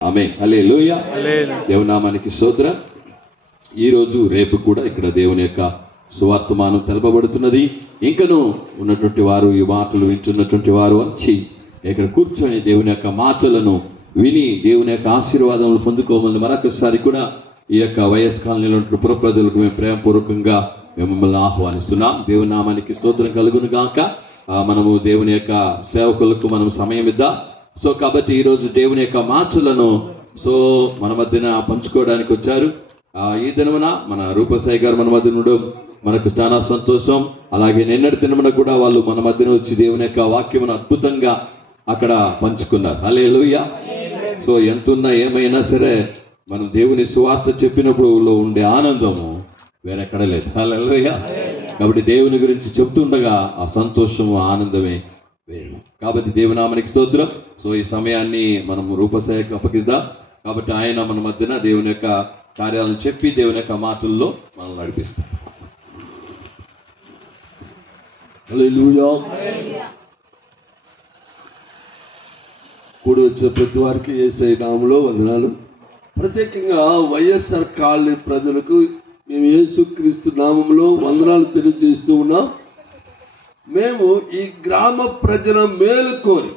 ఆమేన్. హల్లెలూయా. దేవుని నామానికి స్తోత్రం. ఈరోజు రేపు కూడా ఇక్కడ దేవుని యొక్క సువార్తమానం తెలపబడుతున్నది. ఇంకను ఉన్నటువంటి వారు, ఈ మాటలు వింటున్నటువంటి వారు వచ్చి ఇక్కడ కూర్చొని దేవుని యొక్క మాటలను విని దేవుని యొక్క ఆశీర్వాదములు పొందుకోమని మరొకసారి కూడా ఈ యొక్క వైఎస్ కాలనీలో ఉన్న పుర ప్రజలకు మేము ప్రేమపూర్వకంగా మిమ్మల్ని ఆహ్వానిస్తున్నాం. దేవుని నామానికి స్తోత్రం కలుగును గాక. మనము దేవుని యొక్క సేవకులకు మనం సమయం ఇద్దాం. సో కాబట్టి ఈరోజు దేవుని యొక్క మాటలను మన మధ్యన పంచుకోవడానికి వచ్చారు. ఈ దినమున మన రూపసాయి గారు మన మధ్య ఉండడం మనకు చాలా సంతోషం. అలాగే నిన్నటి దినమున కూడా వాళ్ళు మన మధ్యన వచ్చి దేవుని యొక్క వాక్యమును అద్భుతంగా అక్కడ పంచుకున్నారు. హల్లెలూయా. సో ఎంతున్నా ఏమైనా సరే మనం దేవుని సువార్త చెప్పినప్పుడు ఉండే ఆనందము వేరెక్కడ లేదు. హల్లెలూయా. కాబట్టి దేవుని గురించి చెప్తుండగా ఆ సంతోషము, ఆనందమే వేరు. కాబట్టి దేవునామానికి స్తోత్రం. సో ఈ సమయాన్ని మనం రూపసాయికి అప్పగిద్దాం. కాబట్టి ఆయన మన మధ్యన దేవుని యొక్క కార్యాలను చెప్పి దేవుని యొక్క మాటల్లో మనం నడిపిస్తాం. హల్లెలూయా. కూడి వచ్చే ప్రతి వారికి యేసయ్య నామములో వందనాలు. ప్రత్యేకంగా వైఎస్ఆర్ కాలనీ ప్రజలకు మేము యేసుక్రీస్తు నామములో వందనాలు తెలియజేస్తూ ఉన్నాం. మేము ఈ గ్రామ ప్రజల మేలు కోరి,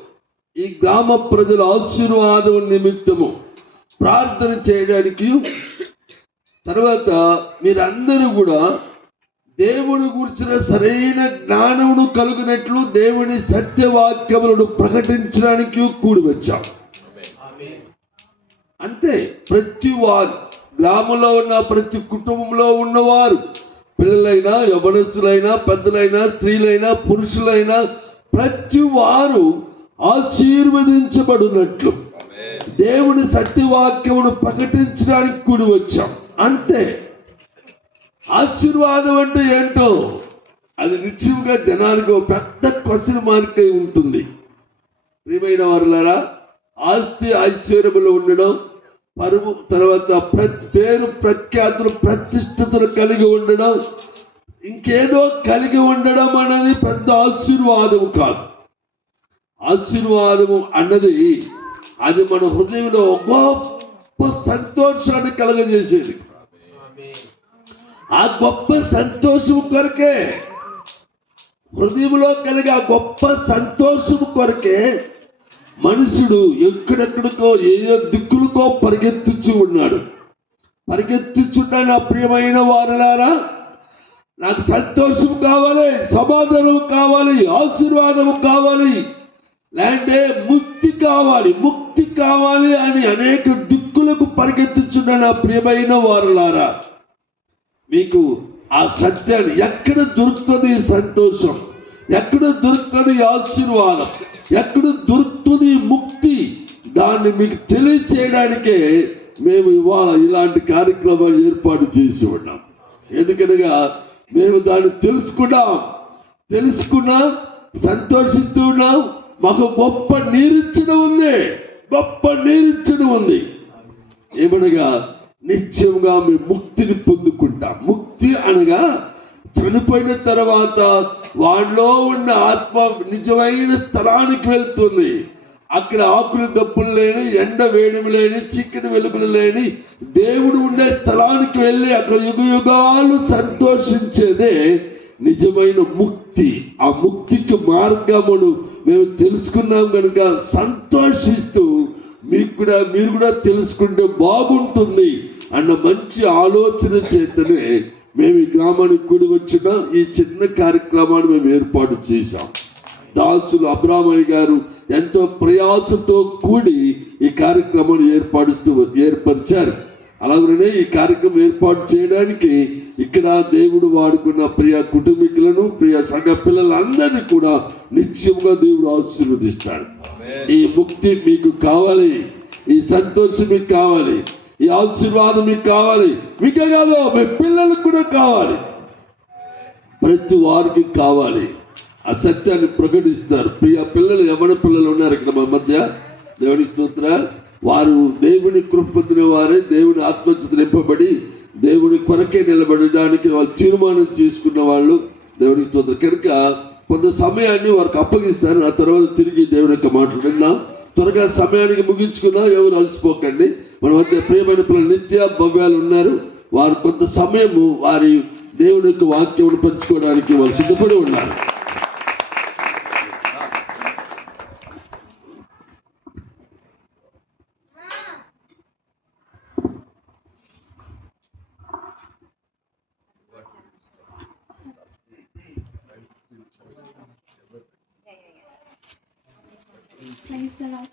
ఈ గ్రామ ప్రజల ఆశీర్వాదం నిమిత్తము ప్రార్థన చేయడానికి, తర్వాత మీరందరూ కూడా దేవుని గురించిన సరైన జ్ఞానమును కలుగునట్లు దేవుని సత్యవాక్యములను ప్రకటించడానికి కూడి వచ్చాం. అంతే. ప్రతి వారు, గ్రామంలో ఉన్న ప్రతి కుటుంబంలో ఉన్నవారు, పిల్లలైనా, యవనస్తులైనా, పెద్దలైనా, స్త్రీలైనా, పురుషులైనా, ప్రతి వారు ఆశీర్వదించబడినట్లు దేవుని సత్యవాక్యమును ప్రకటించడానికి కూడి వచ్చాం. అంతే. ఆశీర్వాదం అంటే ఏంటో అది నిశ్చయంగా జనానికి ఒక పెద్ద క్వశ్చన్ మార్క్ అయి ఉంటుంది. ప్రియమైన వారులారా, ఆస్తి ఐశ్వర్యములు ఉండడం, పరువు, తర్వాత పేరు ప్రఖ్యాతులు, ప్రతిష్టతలు కలిగి ఉండడం, ఇంకేదో కలిగి ఉండడం అనేది పెద్ద ఆశీర్వాదము కాదు. ఆశీర్వాదము అన్నది అది మన హృదయంలో గొప్ప సంతోషాన్ని కలగజేసేది. ఆ గొప్ప సంతోషం కొరకే, హృదయంలో కలిగే ఆ గొప్ప సంతోషం కొరకే మనుషుడు ఎక్కడెక్కడికో ఏ దిక్కులకో పరిగెత్తుచూ ఉన్నాడు. పరిగెత్తుచున్న నా ప్రియమైన వారులారా, నాకు సంతోషం కావాలి, సమాధానం కావాలి, ఆశీర్వాదం కావాలి, లేదంటే ముక్తి కావాలి అని అనేక దిక్కులకు పరిగెత్తుచున్న నా ప్రియమైన వారులారా, మీకు ఆ సత్యాన్ని ఎక్కడ దొరుకుతుంది సంతోషం, ఎక్కడ దొరుకుతుంది ఆశీర్వాదం, ఎక్కడ దొరుకుతుంది ముక్తి, దాన్ని మీకు తెలియచేయడానికే మేము ఇవాళ ఇలాంటి కార్యక్రమాలు ఏర్పాటు చేసి ఉన్నాం. ఎందుకనగా మేము దాన్ని తెలుసుకున్నాం, సంతోషిస్తూ ఉన్నాం. మాకు గొప్ప నిరీక్షణ ఉంది. ఏమనగా నిశ్చయంగా మేము ముక్తిని పొందుకుంటాం. ముక్తి అనగా చనిపోయిన తర్వాత వాళ్ళలో ఉన్న ఆత్మ నిజమైన స్థలానికి వెళ్తుంది. అక్కడ ఆకులు దప్పులు లేని, ఎండ వేడిమి లేని, చీకటి వెలుగులు లేని దేవుడు ఉండే స్థలానికి వెళ్ళి అక్కడ యుగయుగాలు సంతోషించేదే నిజమైన ముక్తి. ఆ ముక్తికి మార్గమును మేము తెలుసుకున్నాం కనుక సంతోషిస్తూ మీరు కూడా తెలుసుకుంటే బాగుంటుంది అన్న మంచి ఆలోచన చేతనే మేము ఈ గ్రామానికి కూడి వచ్చిన ఈ చిన్న కార్యక్రమాన్ని మేము ఏర్పాటు చేశాం. దాసులు అబ్రాహ్మణి గారు ఎంతో ప్రయాసంతో కూడి ఈ కార్యక్రమాన్ని ఏర్పరిచారు. అలాగనే ఈ కార్యక్రమం ఏర్పాటు చేయడానికి ఇక్కడ దేవుడు వాడుకున్న ప్రియ కుటుంబీకులను, ప్రియ సంఘ పిల్లలందరినీ కూడా నిత్యంగా దేవుడు ఆశీర్వదిస్తాడు. ఈ ముక్తి మీకు కావాలి, ఈ సంతోషం మీకు కావాలి, ఈ ఆశీర్వాదం మీకు కావాలి. మీకే కాదు, మీ పిల్లలకు కూడా కావాలి, ప్రతి వారికి కావాలి. ఆ సత్యాన్ని ప్రకటిస్తారు. ప్రియ పిల్లలు, యవ్వన పిల్లలు ఉన్నారు ఇక్కడ మా మధ్య. దేవుని స్తోత్రాలు. వారు దేవుని కృప పొందిన వారే, దేవుని ఆత్మచేత నింపబడి దేవుని కొరకే నిలబడడానికి వాళ్ళు తీర్మానం చేసుకున్న వాళ్ళు. దేవుని స్తోత్రం. కనుక కొంత సమయాన్ని వారికి అప్పగిస్తారు. ఆ తర్వాత తిరిగి దేవుని యొక్క మాటలు విందాం. త్వరగా సమయానికి ముగించుకుందాం. ఎవరు అలసిపోకండి. మన మధ్య ప్రియమైన పిల్లలు నిత్య భవ్యాలు ఉన్నారు. వారు కొంత సమయము వారి దేవుని యొక్క వాక్యమును పంచుకోవడానికి వాళ్ళు సిద్ధపడి ఉన్నారు. Praise the Lord.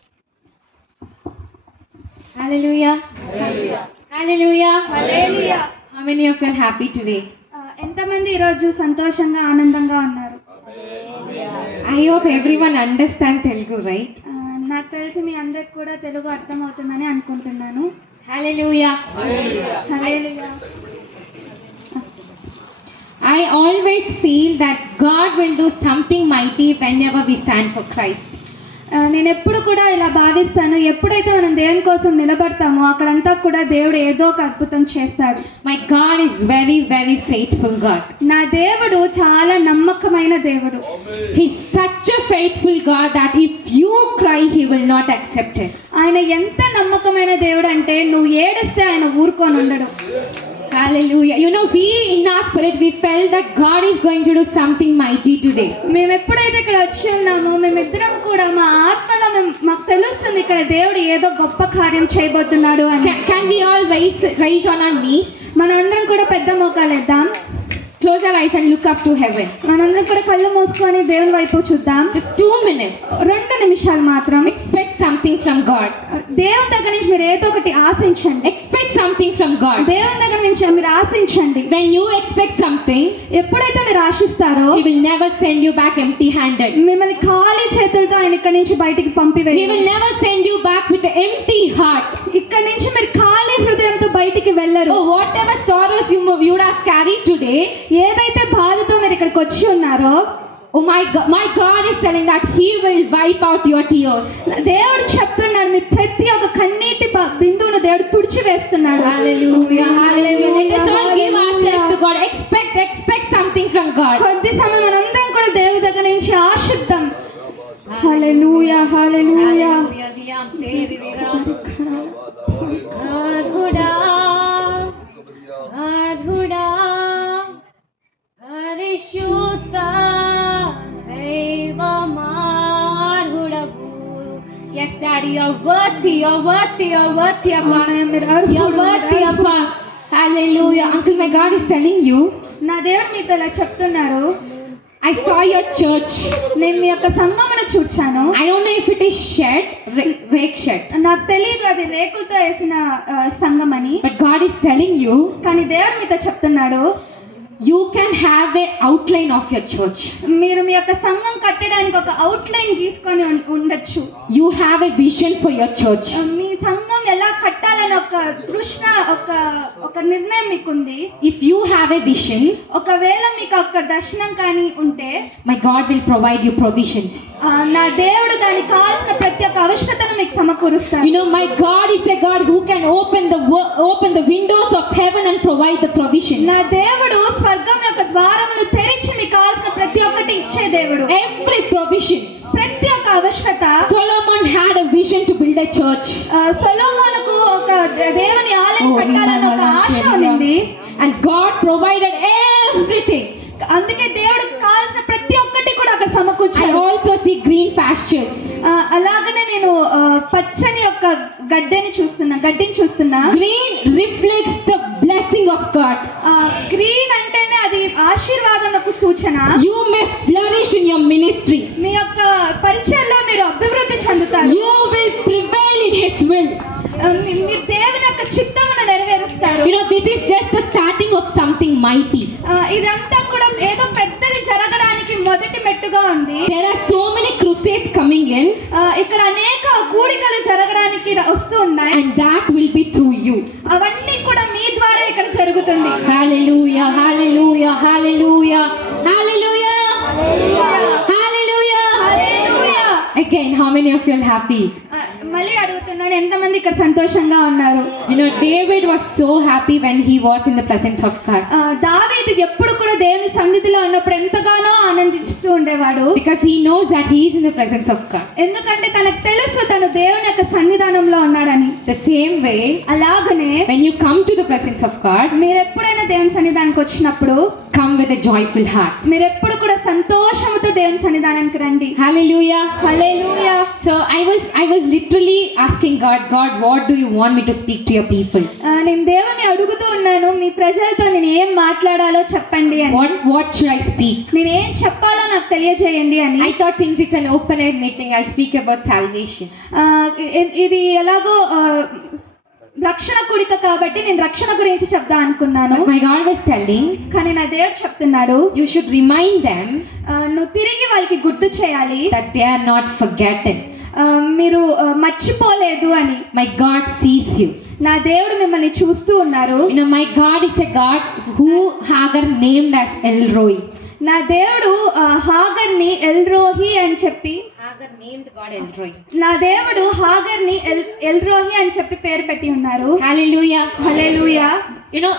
Hallelujah. Hallelujah. Hallelujah. Hallelujah. How many of you are happy today? ఎంతమంది ఈరోజు సంతోషంగా ఆనందంగా ఉన్నారు? I hope everyone understands Telugu, right? నాకు తెలిసి మీ అందరికి కూడా తెలుగు అర్థమవుతుందని అనుకుంటున్నాను. Hallelujah. Hallelujah. I always feel that God will do something mighty whenever we stand for Christ. నేను ఎప్పుడు కూడా ఇలా భావిస్తాను, ఎప్పుడైతే మనం దేవుని కోసం నిలబడతామో అక్కడంతా కూడా దేవుడు ఏదో ఒక అద్భుతం చేస్తాడు. My God is very, very faithful God. నా దేవుడు చాలా నమ్మకమైన దేవుడు. He's such a faithful God that if you cry, He will not accept it. ఆయన ఎంత నమ్మకమైన దేవుడు అంటే నువ్వు ఏడిస్తే ఆయన ఊరుకొని ఉండడు. Hallelujah. You know, we in our spirit, we felt that God is going to do something mighty today. మేము ఎప్పుడైతే ఇక్కడ వచ్చి ఉన్నామో మేమిద్దరం కూడా మా ఆత్మలో మాకు తెలుస్తుంది ఇక్కడ దేవుడు ఏదో గొప్ప కార్యం చేయబోతున్నాడు అని. Can we all rise on our knees? మనందరం కూడా పెద్ద మోకాలేద్దాం. Close our eyes and look up to heaven. మనందరం కూడా కళ్ళు మూసుకొని దేవుని వైపు చూద్దాం. Just 2 minutes. 2 నిమిషాలు మాత్రం. Expect something from God. దేవుని దగ్గర నుంచి మీరు ఏదో ఒకటి ఆశించండి. Expect something from God. దేవుని దగ్గర నుంచి మీరు ఆశించండి. When you expect something, ఎప్పుడైతే మీరు ఆశిస్తారో He will never send you back empty-handed. మిమ్మల్ని ఖాళీ చేతులతో ఆయన ఇక్కడ నుంచి బయటికి He పంపివేయడు. will never send you back with an empty heart. ఇక్కడ నుంచి మీరు ఖాళీ హృదయంతో బయటికి వెళ్ళరు. Oh, whatever sorrows you would have carried today, ఏదైతే బాధతో మీరు ఇక్కడికి వచ్చి ఉన్నారో, oh my God is telling that He will wipe out your tears. దేవుడు చెప్తున్నాడు మీ ప్రతి ఒక్క కన్నీటి బిందువును దేవుడు తుడిచి వేస్తున్నాడు. Hallelujah, hallelujah. Let us all give ourselves to God. Expect something from God. కొద్ది సమయం మనందరం కూడా దేవుడి దగ్గర నుంచి ఆశిద్దాం. హల్లెలూయా, హల్లెలూయా. Yes, Daddy, you're worthy, Appa. మీరు You're worthy, Appa. Hallelujah. Uncle, my God is telling you, నా దేవుడు మీతో ఇలా చెప్తున్నారు, I saw your church. నేను మీ యొక్క సంఘమును చూచాను. I don't know if it is shed, rake shed. నాకు తెలియదు అది రేకులతో వేసిన సంఘం అని. But God is telling you, కానీ దేవుడు మీతో చెప్తున్నాడు, you can have a outline of your church. మీరు మీ యొక్క సంఘం కట్టడానికి ఒక అవుట్లైన్ గీసుకొని ఉండొచ్చు. You have a vision for your church. మీ సంఘం ఎలా కట్టాలని ఒక తృష్ణ, ఒక నిర్ణయం మీకుంది. If you have a vision, ఒకవేళ మీకు ఒక దర్శనం కానీ ఉంటే, my God will provide you provisions. నా దేవుడు దానికి కావాల్సిన ప్రతి ఒక్క అవసరతను మీకు సమకూరుస్తాడు. You know, my God is a God who can open the windows of heaven and provide the provision. నా దేవుడు స్వర్గం యొక్క ద్వారములు తెరిచి మీకు కావాల్సిన ప్రతి ఒక్కటి ఇచ్చే దేవుడు. Every provision. ప్రతి ఒక్క అవసరత. Solomon had a vision to build a church. సొలొమోనుకు ఒక దేవుని ఆలయం కట్టాలని ఒక ఆశ ఉంది. And God provided everything. అందుకే దేవుడికి కావాల్సిన ప్రతి ఒక్కటి కూడా అక్కడ I సమకూర్చాడు. also see green pastures. అలాగనే నేను పచ్చని యొక్క గడ్డిని చూస్తున్నా. Green reflects the blessing of God. Green అంటేనే అది ఆశీర్వాదములకు సూచన. You may flourish in your ministry. మీ యొక్క పరిచయంలో మీరు అభివృద్ధి చెందుతారు. You will prevail in His will. మీరు దేవుని యొక్క చిత్తమును నెరవేరుస్తారు. You know, this is just the starting of something mighty. ఇదంతా కూడా ఏదో పెద్దది జరగడానికి మొదటి మెట్టుగా ఉంది. There are so many crusades coming in. ఇక్కడ అనేక కూడికలు జరగడానికి వస్తూ ఉన్నాయి. And that will be through you. అవన్నీ కూడా మీ ద్వారా ఇక్కడ జరుగుతుంది. Hallelujah, hallelujah, hallelujah, hallelujah, hallelujah, hallelujah. Again, how many of you are happy? మళ్ళీ అడుగుతున్నాను, ఎంతమంది ఇక్కడ సంతోషంగా ఉన్నారు. You know, David was so happy when he was in the presence of God. దావీదు ఎప్పుడు కూడా దేవుని సన్నిధిలో ఉన్నప్పుడు ఎంతగానో ఆనందిస్తూ ఉండేవాడు. Because he knows that he is in the presence of God. ఎందుకంటే తనకు తెలుసు తను దేవుని యొక్క సన్నిధానంలో ఉన్నాడని. The same way, అలాగనే when you come to the presence of God, మీరు ఎప్పుడైనా దేవుని సన్నిధానానికి వచ్చినప్పుడు come with a joyful heart. మీరు ఎప్పుడు కూడా సంతోషంతో దేవుని సన్నిధానానికి రండి. Hallelujah. Hallelujah. So I was literally asking God, what do you want me to speak to your people? నేను దేవుని అడుగుతూ ఉన్నాను, మీ ప్రజలతో నేను ఏం మాట్లాడాలో చెప్పండి అని. What should I speak? నేను ఏం చెప్పాలో నాకు తెలియజేయండి అని. I thought since it's an open air meeting, I'll speak about salvation. ఇది ఎలాగో రక్షణ కూడిక కాబట్టి నేను రక్షణ గురించి చెప్దాం అనుకున్నాను. But my God was telling, కానీ నా దేవుడు చెప్తున్నాడు, you should remind them నువ్వు తిరిగి వాళ్ళకి గుర్తు చేయాలి that they are not forgotten. మీరు మర్చిపోలేదు అని. My God sees you. నా దేవుడు మిమ్మల్ని చూస్తూ ఉన్నారు. You know, my God is a God who Hagar named as Elroy. నా దేవుడు హాగర్ని ఎల్రోహి అని చెప్పి, Hagar named God Elroy. నా దేవుడు హాగర్ని ఎల్రోహి అని చెప్పి పేరు పెట్టి ఉన్నారు. Hallelujah. Hallelujah. You know,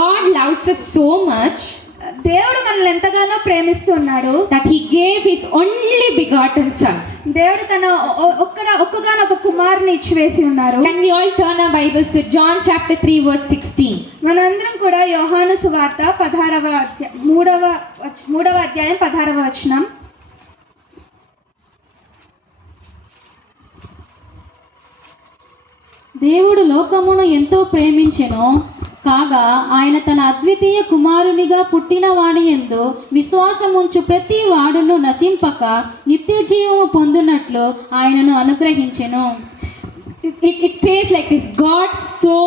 God loves us so much దేవుడు మనల్ని ఎంతగానో ప్రేమిస్తున్నాడు that he gave his only begotten son. దేవుడు తన ఒక్కగానొక కుమారుని ఇచ్చివేసి ఉన్నారు. Can we all turn our Bibles to John chapter 3 verse 16? మనందరం కూడా యోహాను సువార్త 3వ అధ్యాయం 16వ వచనం. దేవుడు లోకమును ఎంతో ప్రేమించెను కాగా ఆయన తన అద్వితీయ కుమారునిగా పుట్టిన వాని యందు విశ్వాసముంచు ప్రతి వాడును నశింపక నిత్య జీవము పొందునట్లు ఆయనను అనుగ్రహించెను. It says like this, God so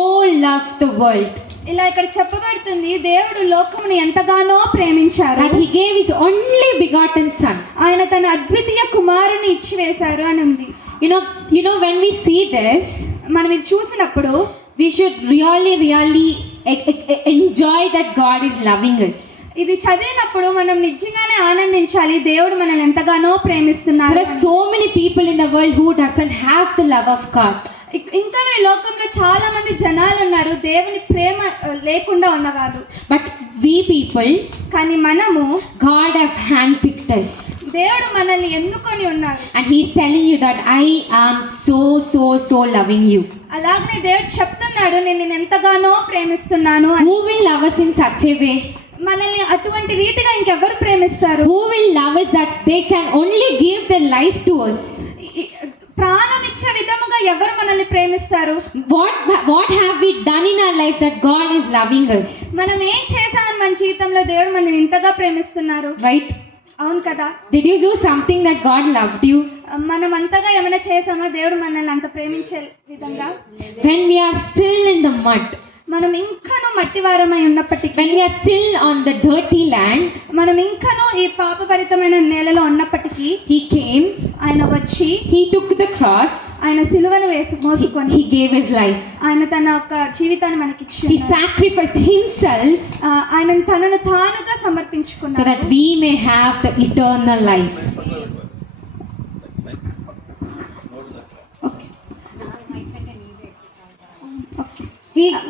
loved the world ఇలా ఇక్కడ చెప్పబడుతుంది, దేవుడు లోకమును ఎంతగానో ప్రేమించారు that he gave his only begotten son. ఆయన తన అద్వితీయ కుమారుని ఇచ్చివేశారు అని ఉంది. You know when we see this, మనం ఇది చూసినప్పుడు we should really enjoy that God is loving us. ఇది చదివినప్పుడు మనం నిజంగానే ఆనందించాలి, దేవుడు మనల్ని ఎంతగానో ప్రేమిస్తున్నారు. There are so many people in the world who doesn't have the love of God. ఇంకా ఈ లోకంలో చాలా మంది జనాలు ఉన్నారు దేవుని ప్రేమ లేకుండా ఉన్నవారు. But we people, కానీ మనము, God have handpicked us. దేవుడు మనల్ని ఎన్నుకొని ఉన్నారు. And he is telling you that I am so loving you. అలాగనే దేవుడు చెప్తున్నాడు, నేను నిన్ను ఎంతగానో ప్రేమిస్తున్నాను అని. Who will love us in such a way? మనల్ని అటువంటి రీతిగా ఇంకెవరు ప్రేమిస్తారు? Who will love us that they can only give their life to us? ప్రాణం ఇచ్చే విధముగా ఎవరు మనల్ని ప్రేమిస్తారు? What have we done in our life that God is loving us? మనం ఏం చేసామని మన జీవితంలో దేవుడు మనల్ని ఇంతగా ప్రేమిస్తున్నారు? Right? అవును కదా. Did you do something that God loved you? మనం అంతగా ఏమైనా చేసామా దేవుడు మనల్ని అంత ప్రేమించే విధంగా? When we are still in the mud, మనం ఇంకనూ మట్టివారమై ఉన్నప్పటికీ, when we are still on the dirty land, మనం ఇంకనూ ఈ పాపభరితమైన నేలలో ఉన్నప్పటికీ, he came, ఆయన వచ్చి, he took the cross, ఆయన సిలువను మోసుకొని, he gave his life, ఆయన తన యొక్క జీవితాన్ని మనకి he ఇచ్చాడు. sacrificed himself ఆయన తనను తానుగా సమర్పించుకున్నాడు, so that we may have the eternal life.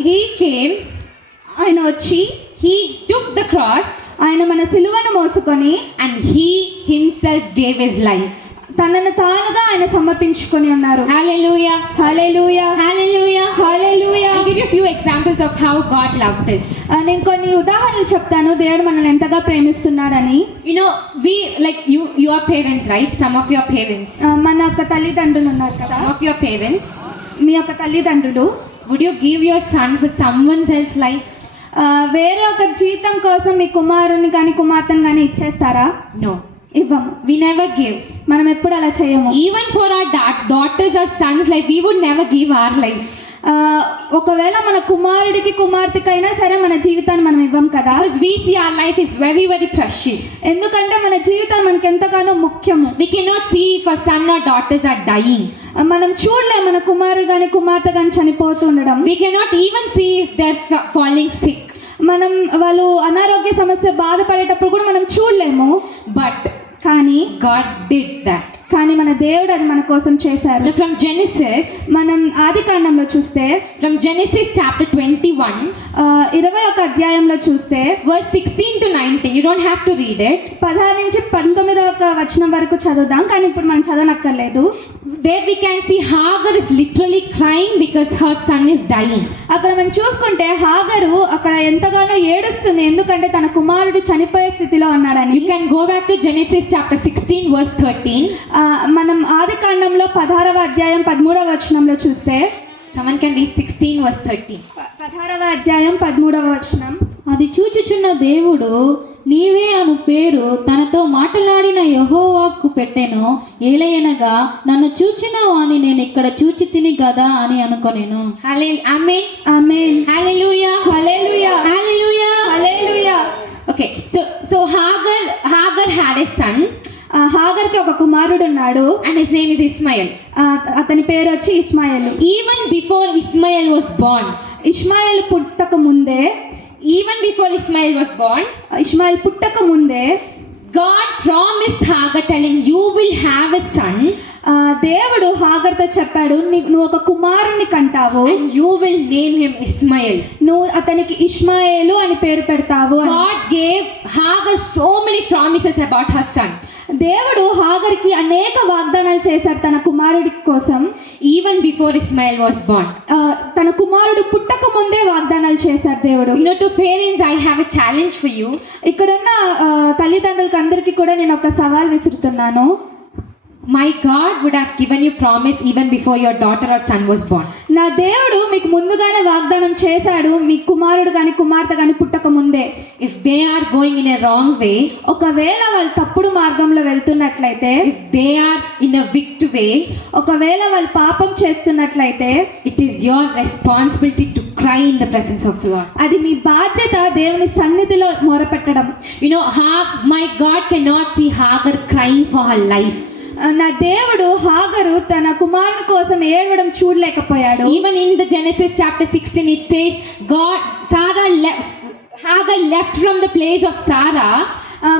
He came, ఆయన వచ్చి, he took the cross, ఆయన మన సిలువను మోసుకొని, and he himself gave his life. తనను తానుగా ఆయన సమర్పించుకొని ఉన్నారు. Hallelujah. Hallelujah. Hallelujah. Hallelujah. I'll give you a few examples of how God loved us. నేను కొన్ని ఉదాహరణలు చెప్తాను దేవుడు మనల్ని ఎంతగా ప్రేమిస్తున్నారని. You know, we like you are parents, right? Some of your parents. మన యొక్క తల్లిదండ్రులు ఉన్నారు కదా. Some of your parents. మీ యొక్క తల్లిదండ్రులు Would you give your son for someone else's life? వేరే ఒక జీవితం కోసం మీ కుమారుని కానీ కుమార్తెను కానీ ఇచ్చేస్తారా? No. ఇవ్వము. We never give. మనం ఎప్పుడు అలా చేయము. Even for our daughters or sons' life, we would never give our life. ఒకవేళ మన కుమారుడికి కుమార్తెకైనా సరే మన జీవితాన్ని మనం ఇవ్వం కదా. Because we see our life is very precious. ఎందుకంటే మన జీవితం మనకి ఎంతగానో ముఖ్యము. We cannot see if our son or daughters are dying. మనం చూడలేం మన కుమారుడు కానీ కుమార్తె కానీ చనిపోతూ ఉండడం. We cannot even see if they're falling sick. మనం వాళ్ళు అనారోగ్య సమస్య బాధపడేటప్పుడు కూడా మనం చూడలేము. But కానీ God did that. కానీ మన దేవుడు అది మన కోసం చేశారు. Now from Genesis, మనం ఆది కాండంలో చూస్తే from Genesis chapter 21, 21 అధ్యాయంలో చూస్తే verse 16 to 19, you don't have to read it. 16 నుంచి 19వ వచనం వరకు చదువుదాం, కానీ ఇప్పుడు మనం చదవనక్కర్లేదు. There we can see Hagar is literally crying because her son is dying. అక్కడ మనం చూసుకుంటే హాగరు అక్కడ ఎంతగానో ఏడుస్తుంది, ఎందుకంటే తన కుమారుడు చనిపోయే స్థితిలో ఉన్నాడని. You can go back to Genesis chapter 16 verse 13. మనం ఆది కాండంలో 16వ అధ్యాయం 13వ వచనంలో చూస్తే, Someone can read 16 verse 13. 16వ అధ్యాయం 13వ వచనం. అది చూచుచున్న దేవుడు నీవే అను పేరు తనతో మాట్లాడిన యెహోవాకు పెట్టెను. ఏలయనగా నన్ను చూచిన వాని నేను ఇక్కడ చూచి తిని గదా అని అనుకొనెను. Amen. Amen. Hallelujah. Hallelujah. Hallelujah. Hallelujah. Okay, so Hagar had a son హాగర్కి ఒక కుమారుడు ఉన్నాడు, and his name is Ishmael. అతని పేరు వచ్చి Ishmael. Even before Ishmael was born, Ishmael పుట్టక ముందే ఇస్మాయిల్ పుట్టక ముందే God promised Hagar telling, you will have a son దేవుడు హాగర్తో చెప్పాడు, నువ్వు ఒక కుమారుని కంటావు, and you will name him Ishmael. నువ్వు అతనికి ఇష్మాయేలు అని పేరు పెడతావు. God gave Hagar so many promises about her son. దేవుడు హాగర్కి అనేక వాగ్దానాలు చేశారు తన కుమారుడి కోసం. Even before Ishmael was born. తన కుమారుడు పుట్టక ముందే వాగ్దానాలు చేశారు దేవుడు. You know, to parents, I have a challenge for you. ఇక్కడున్న తల్లిదండ్రులకి అందరికీ కూడా నేను ఒక సవాల్ విసురుతున్నాను. My God would have given you promise even before your daughter or son was born. నా దేవుడు మీకు ముందుగానే వాగ్దానం చేశాడు, మీ కుమారుడు కానీ కుమార్తె కానీ పుట్టక ముందే. If they are going in a wrong way, ఒకవేళ వాళ్ళు తప్పుడు మార్గంలో వెళ్తున్నట్లయితే, if they are in a wicked way, ఒకవేళ వాళ్ళు పాపం చేస్తున్నట్లయితే, it is your responsibility to cry in the presence of the Lord. అది మీ బాధ్యత దేవుని సన్నిధిలో మొరపెట్టడం. You know, my God cannot see Hagar crying for her life. నా దేవుడు హాగరు తన కుమారుని కోసం ఏడవడం చూడలేకపోయాడు. Even in the Genesis chapter 16 it says Hagar left from the place of Sarah.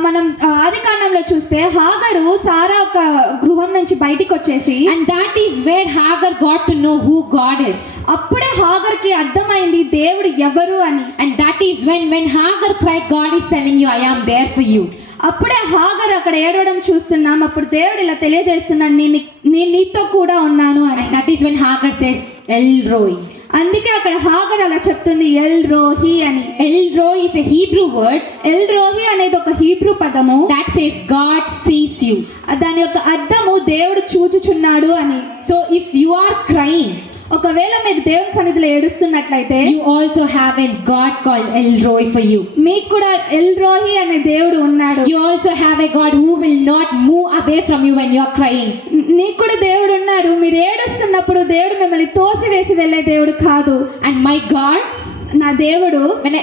మనం ఆది కాండంలో చూస్తే హాగరు సారా ఒక గృహం నుంచి బయటికి వచ్చేసి, and that is where Hagar got to know who God is. అప్పుడే హాగర్కి అర్థమైంది దేవుడు ఎవరు అని. And that is when Hagar cried, God is telling you, I am there for you. అప్పుడే హాగర్ అక్కడ ఏడవడం చూస్తున్నాం. అప్పుడు దేవుడు ఇలా తెలియజేస్తున్నాడు, నేను నీతో కూడా ఉన్నాను అని. And that is when Hagar says El Roi. అందుకే అక్కడ హాగర్ అలా చెప్తుంది ఎల్ రోహి అని. El Roi is a Hebrew word. L Rohi అనేది ఒక హీబ్రూ పదము that says God sees you. దాని యొక్క అర్థము దేవుడు చూచుచున్నాడు అని. So if you are crying, ఒకవేళ మీరు దేవుని సన్నిధిలో ఏడుస్తున్నట్లయితే, you also have a God called El Roi for you. మీకు కూడా ఎల్ రోహి అనే దేవుడు ఉన్నాడు. You also have a God who will not move away from you when you are crying. నీకు కూడా దేవుడు ఉన్నారు. మీరు ఏడుస్తున్నప్పుడు దేవుడు మిమ్మల్ని తోసివేసి వెళ్ళే దేవుడు కాదు. And my God, నా దేవుడు,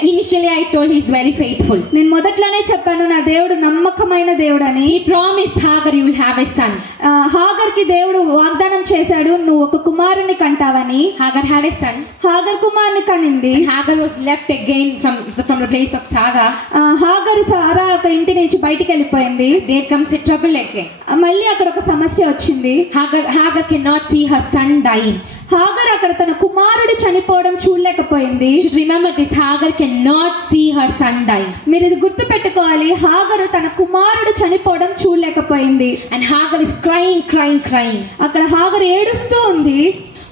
initially I told he is very faithful. నేను మొదట్లోనే చెప్పాను నా దేవుడు నమ్మకమైన దేవుడు అని. He promised Hagar you will have a son. హాగర్కి దేవుడు వాగ్దానం చేశాడు, నువ్వు ఒక కుమారుని కంటావని. Hagar had a son. Hagar కుమారుని కనింది. Hagar was left again from the place of Sarah. Hagar Sarah ఒక ఇంటి నుంచి బయటికి వెళ్ళిపోయింది. There comes a trouble again. మళ్ళీ అక్కడ ఒక సమస్య వచ్చింది. Hagar cannot see her son dying. Hagar అక్కడ తన కుమారుడు చనిపోవడం చూడలేకపోయింది. Remember this, Hagar cannot see her son dying. మీరు ఇది గుర్తు పెట్టుకోవాలి, హాగరు తన కుమారుడు చనిపోవడం చూడలేకపోయింది. And Hagar is crying. అక్కడ హాగర్ ఏడుస్తూ ఉంది.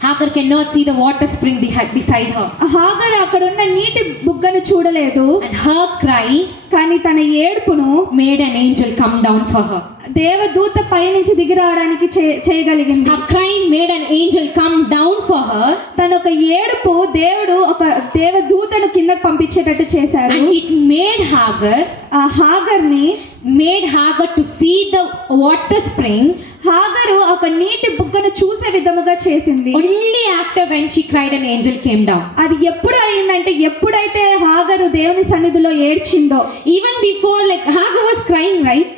Hagar cannot see the water spring beside her. Hagar అక్కడ ఉన్న నీటి బుగ్గను చూడలేదు. And her cry కానీ తన ఏడుపును made an angel come down for her. దేవదూత పైనుంచి దిగి రావడానికి చేయగలిగింది. Her crying made an angel come down for her. తన ఒక ఏడుపు దేవుడు ఒక దేవదూతను కిందకు పంపించేటట్టు చేశారు. And it made Hagar to see the water spring. హాగరు ఒక నీటి బుగ్గను చూసే విధముగా చేసింది. Only after when she cried, an angel came down. అది ఎప్పుడు అయిందంటే ఎప్పుడైతే హాగరు దేవుని సన్నిధిలో ఏడ్చిందో. Even before, like Hagar was crying, right?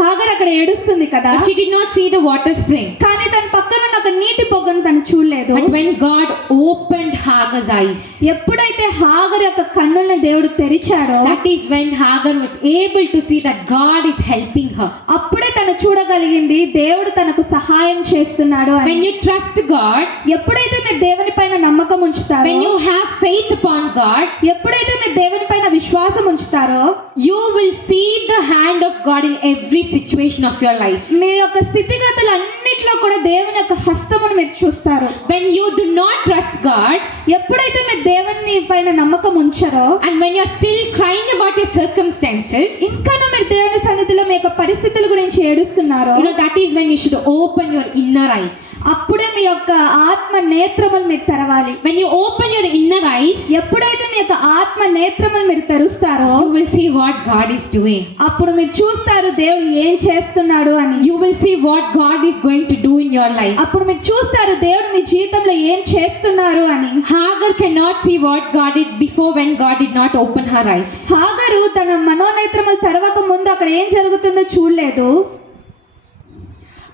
Hagar అక్కడ ఏడుస్తుంది కదా, but she did not see the water spring. కానీ తన పక్కన ఉన్న ఒక నీటి పొగను తను చూడలేదు. But when God opened Hagar's eyes, ఎప్పుడైతే హాగర్ యొక్క కన్నుల్ని దేవుడు తెరిచాడో, that is when Hagar was able to see that God is helping her. అప్పుడే తను చూడగలిగింది దేవుడు తనకు సహాయం చేస్తున్నాడు అని. When you trust God, ఎప్పుడైతే మీరు దేవుని పైన నమ్మకం ఉంచుతారో, when you have faith upon God, ఎప్పుడైతే మీరు దేవుని పైన విశ్వాసం ఉంచుతారో, you will see the hand of God in every situation of your life. మీ యొక్క స్థితిగతులన్నిట్లో కూడా దేవుని యొక్క హస్తమును మీరు చూస్తారు. When you do not trust God, ఎప్పుడైతే మీరు దేవుని పైన నమ్మకం ఉంచరో, and when you are still crying about your circumstances, ఇంకాను మీరు దేవుని సన్నిధిలో మీ యొక్క పరిస్థితుల గురించి ఏడుస్తున్నారో, that is when you should open your inner eyes. అప్పుడే మీ యొక్క ఆత్మ నేత్రములు మీరు తెరవాలి. When you open your inner eyes, ఎప్పుడైతే మీ యొక్క ఆత్మ నేత్రములు మీరు తెరుస్తారో, you will see what God is doing. అప్పుడు మీరు చూస్తారు దేవుడు ఏం చేస్తున్నాడు అని. You will see what God is going to do in your life. అప్పుడు మీరు చూస్తారు దేవుడు మీ జీవితంలో ఏం చేస్తున్నారు అని. Hagar cannot see what God did before when God did not open her eyes. హాగరు తన మనోనేత్రములు తెరవక ముందు అక్కడ ఏం జరుగుతుందో చూడలేదు.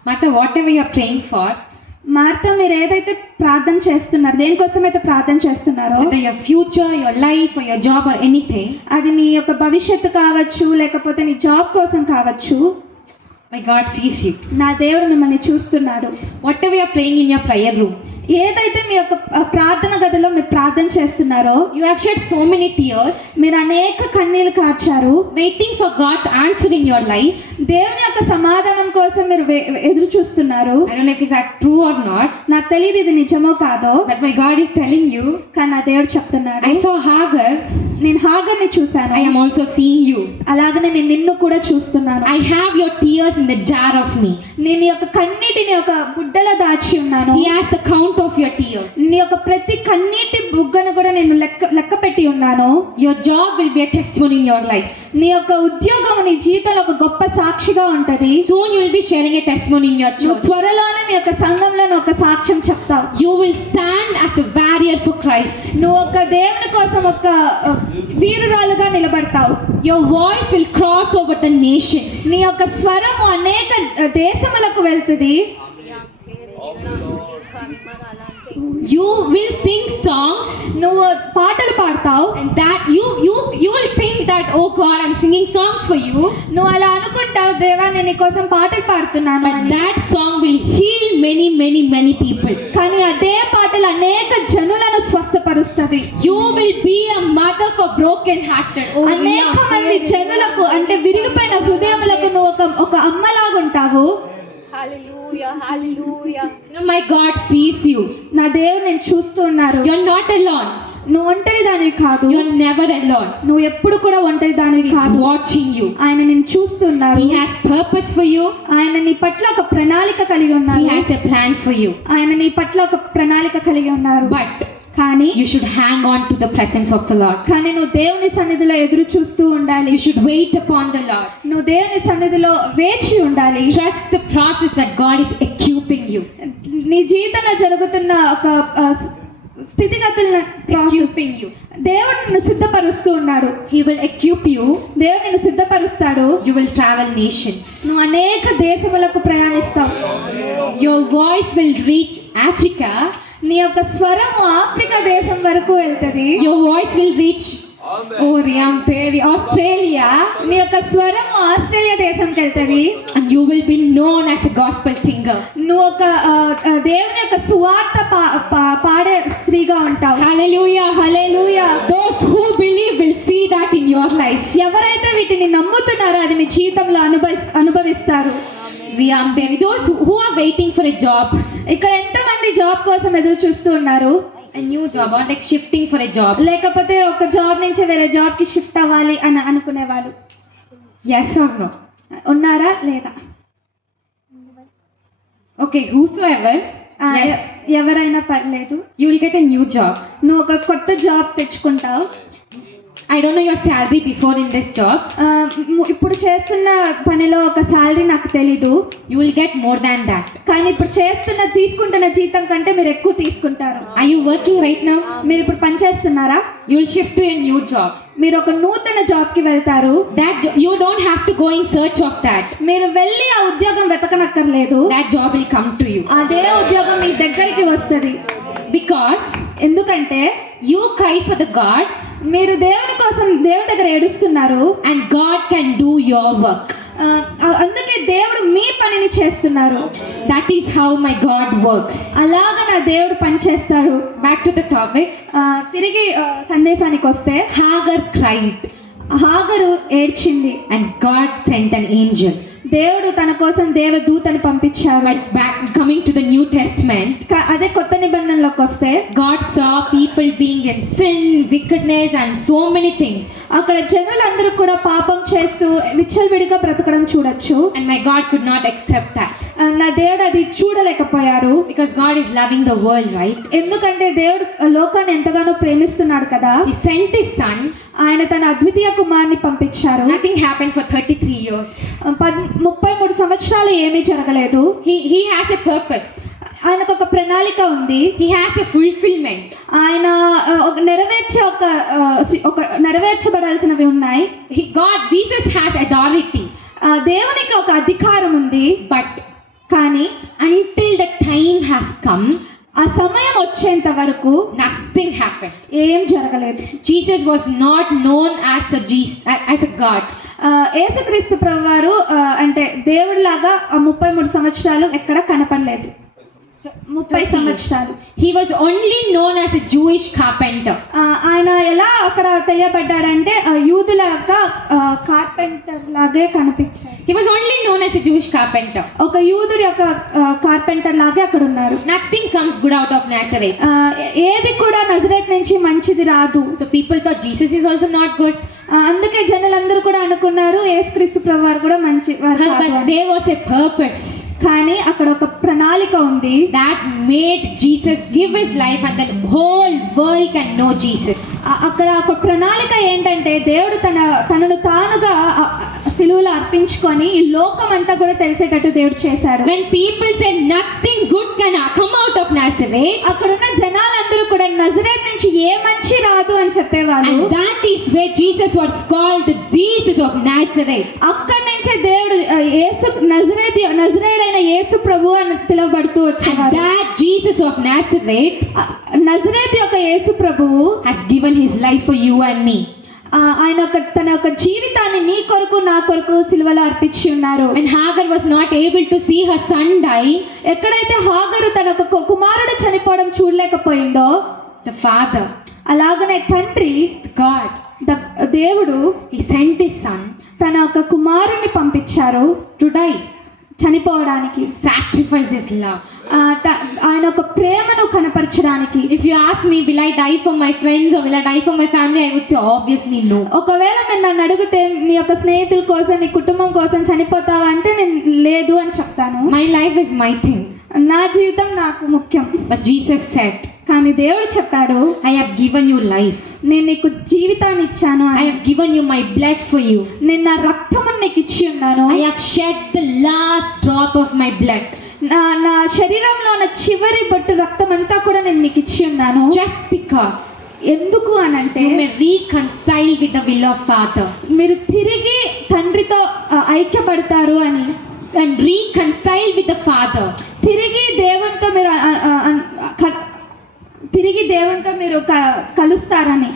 Martha, whatever you are praying for, Martha, మీరు ఏదైతే ప్రార్థన చేస్తున్నారు, దేనికోసం అయితే ప్రార్థన చేస్తున్నారో, whether your future, your life or your job or anything, అది మీ యొక్క భవిష్యత్తు కావచ్చు, లేకపోతే నీ జాబ్ కోసం కావచ్చు, my God sees you. నా దేవుడు మిమ్మల్ని చూస్తున్నాడు. Whatever you are praying in your prayer room, ఏదైతే మీ యొక్క ప్రార్థన గదిలో మీరు ప్రార్థన చేస్తున్నారో, you have shed so many tears, మీరు అనేక కన్నీళ్లు కార్చారు, waiting for God's answer in your life. దేవుని యొక్క సమాధానం కోసం మీరు ఎదురు చూస్తున్నారు. I don't know if it's that true or not, నాకు తెలియదు ఇది నిజమో కాదో, but my God is telling you, కానీ నా దేవుడు చెప్తున్నాడు. I saw Hagar, నేను హాగర్ని చూశాను, I am also seeing you. అలాగనే నేను నిన్ను కూడా చూస్తున్నాను. I have your tears in the jar of me. నేను యొక్క కన్నీటిని ఒక బుడ్డలో దాచి ఉన్నాను. He has the count of your tears. నీ యొక్క ప్రతి కన్నీటి బుగ్గను కూడా నేను లెక్క పెట్టి ఉన్నాను. Your job will be a testimony in your life. నీ యొక్క ఉద్యోగం నీ జీవితంలో ఒక గొప్ప సాక్షిగా ఉంటది. Soon you will be sharing a testimony in your నువ్వు church. త్వరలోనే మీ యొక్క సంఘంలో ఒక సాక్ష్యం చెప్తావు. You will stand as a barrier for Christ. నువ్వు ఒక దేవుని కోసం ఒక వీరురాలుగా నిలబడతావు. Your voice will cross over the nations. నీ యొక్క స్వరము అనేక దేశములకు వెళ్తుంది. You will sing songs, నువ్వు పాటలు పాడతావు. and that you will think that, oh God, I'm singing songs for you. నువ్వు అలా అనుకుంటావు, దేవా నేను నీ కోసం పాటలు పాడుతున్నాను But అని. that song will heal many people. కానీ అదే పాటలు అనేక జనులను స్వస్థపరుస్తుంది. You will be a mother for broken hearted. Oh, అనేక మంది జనులకు అంటే విరిగిపోయిన హృదయములకు నువ్వు ఒక అమ్మలాగుంటావు. My God sees you. నా దేవుడు నేను చూస్తూ ఉన్నారు. You're not alone. నువ్వు ఒంటరి దానివి కాదు. You're never alone. నువ్వు ఎప్పుడు కూడా ఒంటరి దానివి He's కాదు. watching you. ఆయన నేను చూస్తున్నారు. He has purpose for you. ఆయన నీ పట్ల ఒక ప్రణాళిక కలిగి He ఉన్నారు. has a plan for you. ఆయన నీ పట్ల ఒక ప్రణాళిక కలిగి ఉన్నారు. But కానీ you should hang on to the presence of the Lord. కానీ నువ్వు దేవుని సన్నిధిలో ఎదురు చూస్తూ ఉండాలి. You should wait upon the Lord. నువ్వు దేవుని సన్నిధిలో వేచి ఉండాలి. Trust the process that God is equipping you. నీ జీవితంలో జరుగుతున్న ఒక స్థితిగతులను Equipping you. దేవుడు నిన్ను సిద్ధపరుస్తూ ఉన్నాడు. He will equip you. దేవుడు నిన్ను సిద్ధపరుస్తాడు. You will travel nations. నువ్వు అనేక దేశములకు ప్రయాణిస్తావు. Your voice will reach Africa. నీ యొక్క స్వరము ఆఫ్రికా దేశం వరకు వెళ్తది. Your voice will reach Australia. నీ యొక్క స్వరము ఆస్ట్రేలియా దేశంకి వెళ్తది. And you will be known as a gospel singer. నువ్వు ఒక దేవుని యొక్క సువార్త పాడే స్త్రీగా ఉంటావు. Hallelujah. Hallelujah. Those who believe will see that in your life. ఎవరైతే వీటిని నమ్ముతున్నారో అది మీ జీవితంలో అనుభవిస్తారు. Those who are waiting for a job, ఇక్కడ ఎంతమంది జాబ్ కోసం ఎదురు చూస్తూ ఉన్నారు? a new job, or like shifting for a job. లేకపోతే ఒక జాబ్ నుంచి వేరే జాబ్ కి షిఫ్ట్ అవ్వాలి అని అనుకునే వాళ్ళు Yes or no? ఉన్నారా లేదా? Okay, whosoever, yes, ఎవరైనా పర్లేదు. you will get a new job. నువ్వు ఒక కొత్త job తెచ్చుకుంటావు. I don't know your salary before in this job. ఇప్పుడు చేస్తున్న పనిలో ఒక సాలరీ నాకు తెలీదు. You will get more than that. కానీ ఇప్పుడు తీసుకుంటున్న జీతం కంటే మీరు ఎక్కువ తీసుకుంటారు. Are you working right now? మీరు ఇప్పుడు పని చేస్తున్నారా? You will shift to a new job. మీరు ఒక నూతన జాబ్ కి వెళ్తారు, you don't have to go in search of that. మీరు వెళ్ళి ఆ ఉద్యోగం వెతకనక్కర్లేదు, That job will come to you. అదే ఉద్యోగం మీ దగ్గరికి వస్తుంది. Because ఎందుకంటే you cry for the God మీరు దేవుని కోసం దేవుని దగ్గర ఏడుస్తున్నారు, and God can do your work. అందుకే దేవుడు మీ పనిని చేస్తున్నారు. That is how my God works. అలాగా నా దేవుడు పని చేస్తాడు. Back to the topic. తిరిగి సందేశానికి వస్తే, Hagar cried హాగరు ఏడ్చింది, and God sent an angel. దేవుడు తన కోసం దేవదూతని పంపించారు. But back coming to the New Testament, అదే కొత్త నిబంధనలోకి వస్తే God saw people being in sin, wickedness and so many things. అక్కడ జనులందరూ కూడా పాపం చేస్తూ విచ్చలవిడిగా బ్రతకడం చూడొచ్చు. And my God could not accept that. నా దేవుడు అది చూడలేకపోయారు. Because God is loving the world, right? ఎందుకంటే దేవుడు లోకాన్ని ఎంతగానో ప్రేమిస్తున్నాడు కదా. He sent his son. ఆయన తన అద్వితీయ కుమారుని పంపించారు. Nothing happened for 33 years. 33 సంవత్సరాలు ఏమీ జరగలేదు. He has a purpose. ఆయనకు ఒక ప్రణాళిక ఉంది. He has a fulfillment. ఆయన నెరవేర్చబడాల్సినవి ఉన్నాయి. Jesus has authority. దేవునికి ఒక అధికారం ఉంది. But కానీ until the time has come, ఆ సమయం వచ్చేంత వరకు nothing happened. ఏం జరగలేదు. Jesus was not known as a God. యేసుక్రీస్తు ప్రభువారు అంటే దేవుడిలాగా 33 సంవత్సరాలు ఎక్కడ కనపడలేదు. 30 సంవత్సరాలు. He was only known as a Jewish carpenter. ఆయన ఎలా అక్కడ తెలియబడ్డాడంటే యూదులాగా కార్పెంటర్ లాగే కనిపించారు. He was only known as a Jewish carpenter. ఒక యూదుడి యొక్క కార్పెంటర్ లాగే అక్కడ ఉన్నారు. Nothing comes good out of Nazareth. ఏది కూడా నజరేత్ నుంచి మంచిది రాదు. So people thought Jesus is also not good. అందుకే జనులందరూ కూడా అనుకున్నారు యేసుక్రీస్తు ప్రభువారు కూడా మంచి వారు కాదు But అని. there was a purpose కానీ అక్కడ ఒక ప్రణాళిక ఉంది. that made Jesus give his life and the whole world can know Jesus. అక్కడ ఒక ప్రణాళిక ఏంటంటే దేవుడు తనను తానుగా సిలువలో అర్పించుకొని ఈ లోకం అంతా కూడా తెలిసేటట్టు దేవుడు చేశాడు. When people said nothing good can come out of Nazareth, అక్కడున్న జనాలందరూ కూడా నజరేత్ నుంచి ఏ మంచి రాదు అని చెప్పేవాళ్ళు. and that is where Jesus was called the Jesus of Nazareth. అక్కడి నుంచే దేవుడు నజరేయుడైన యేసు ప్రభు అని పిలువబడుతూ And వచ్చేవారు. that Jesus of Nazareth Nazareth యొక్క యేసు ప్రభువు has given his life for you and me. ఆయన తన యొక్క జీవితాన్ని నీ కొరకు నా కొరకు సిలువలో అర్పించి ఉన్నారు. When Hagar was not able to see her son die, ఎక్కడైతే హాగరు తన ఒక కుమారుడు చనిపోవడం చూడలేకపోయిందో, the Father, అలాగనే తండ్రి God, దేవుడు he sent his son తన ఒక కుమారుణ్ణి పంపించారు to die, చనిపోవడానికి, to sacrifice his love. ఆయన ఒక ప్రేమను కనపరచడానికి. If you ask me, will I die for my friends or will I die for my family, I would say obviously no. ఒకవేళ మీరు నన్ను అడిగితే నీ యొక్క స్నేహితుల కోసం నీ కుటుంబం కోసం చనిపోతావా అంటే నేను లేదు అని చెప్తాను. My life is my thing. నా జీవితం నాకు ముఖ్యం. But Jesus said, కానీ దేవుడు చెప్పాడు, I have given you life. నేను నీకు జీవితాన్ని ఇచ్చాను. I have given you my blood for you. నేను నా రక్తమును నీకు ఇచ్చి ఉన్నాను. I have shed the last drop of my blood. నా శరీరంలో ఉన్న చివరి బొట్టు రక్తం అంతా కూడా నేను మీకు ఇచ్చి ఉన్నాను. Just because ఎందుకు అనంటే you may reconcile with the will of Father. మీరు తిరిగి తండ్రితో ఐక్యపడతారు అని. And reconcile with the Father. తిరిగి దేవునితో మీరు కలుస్తారని.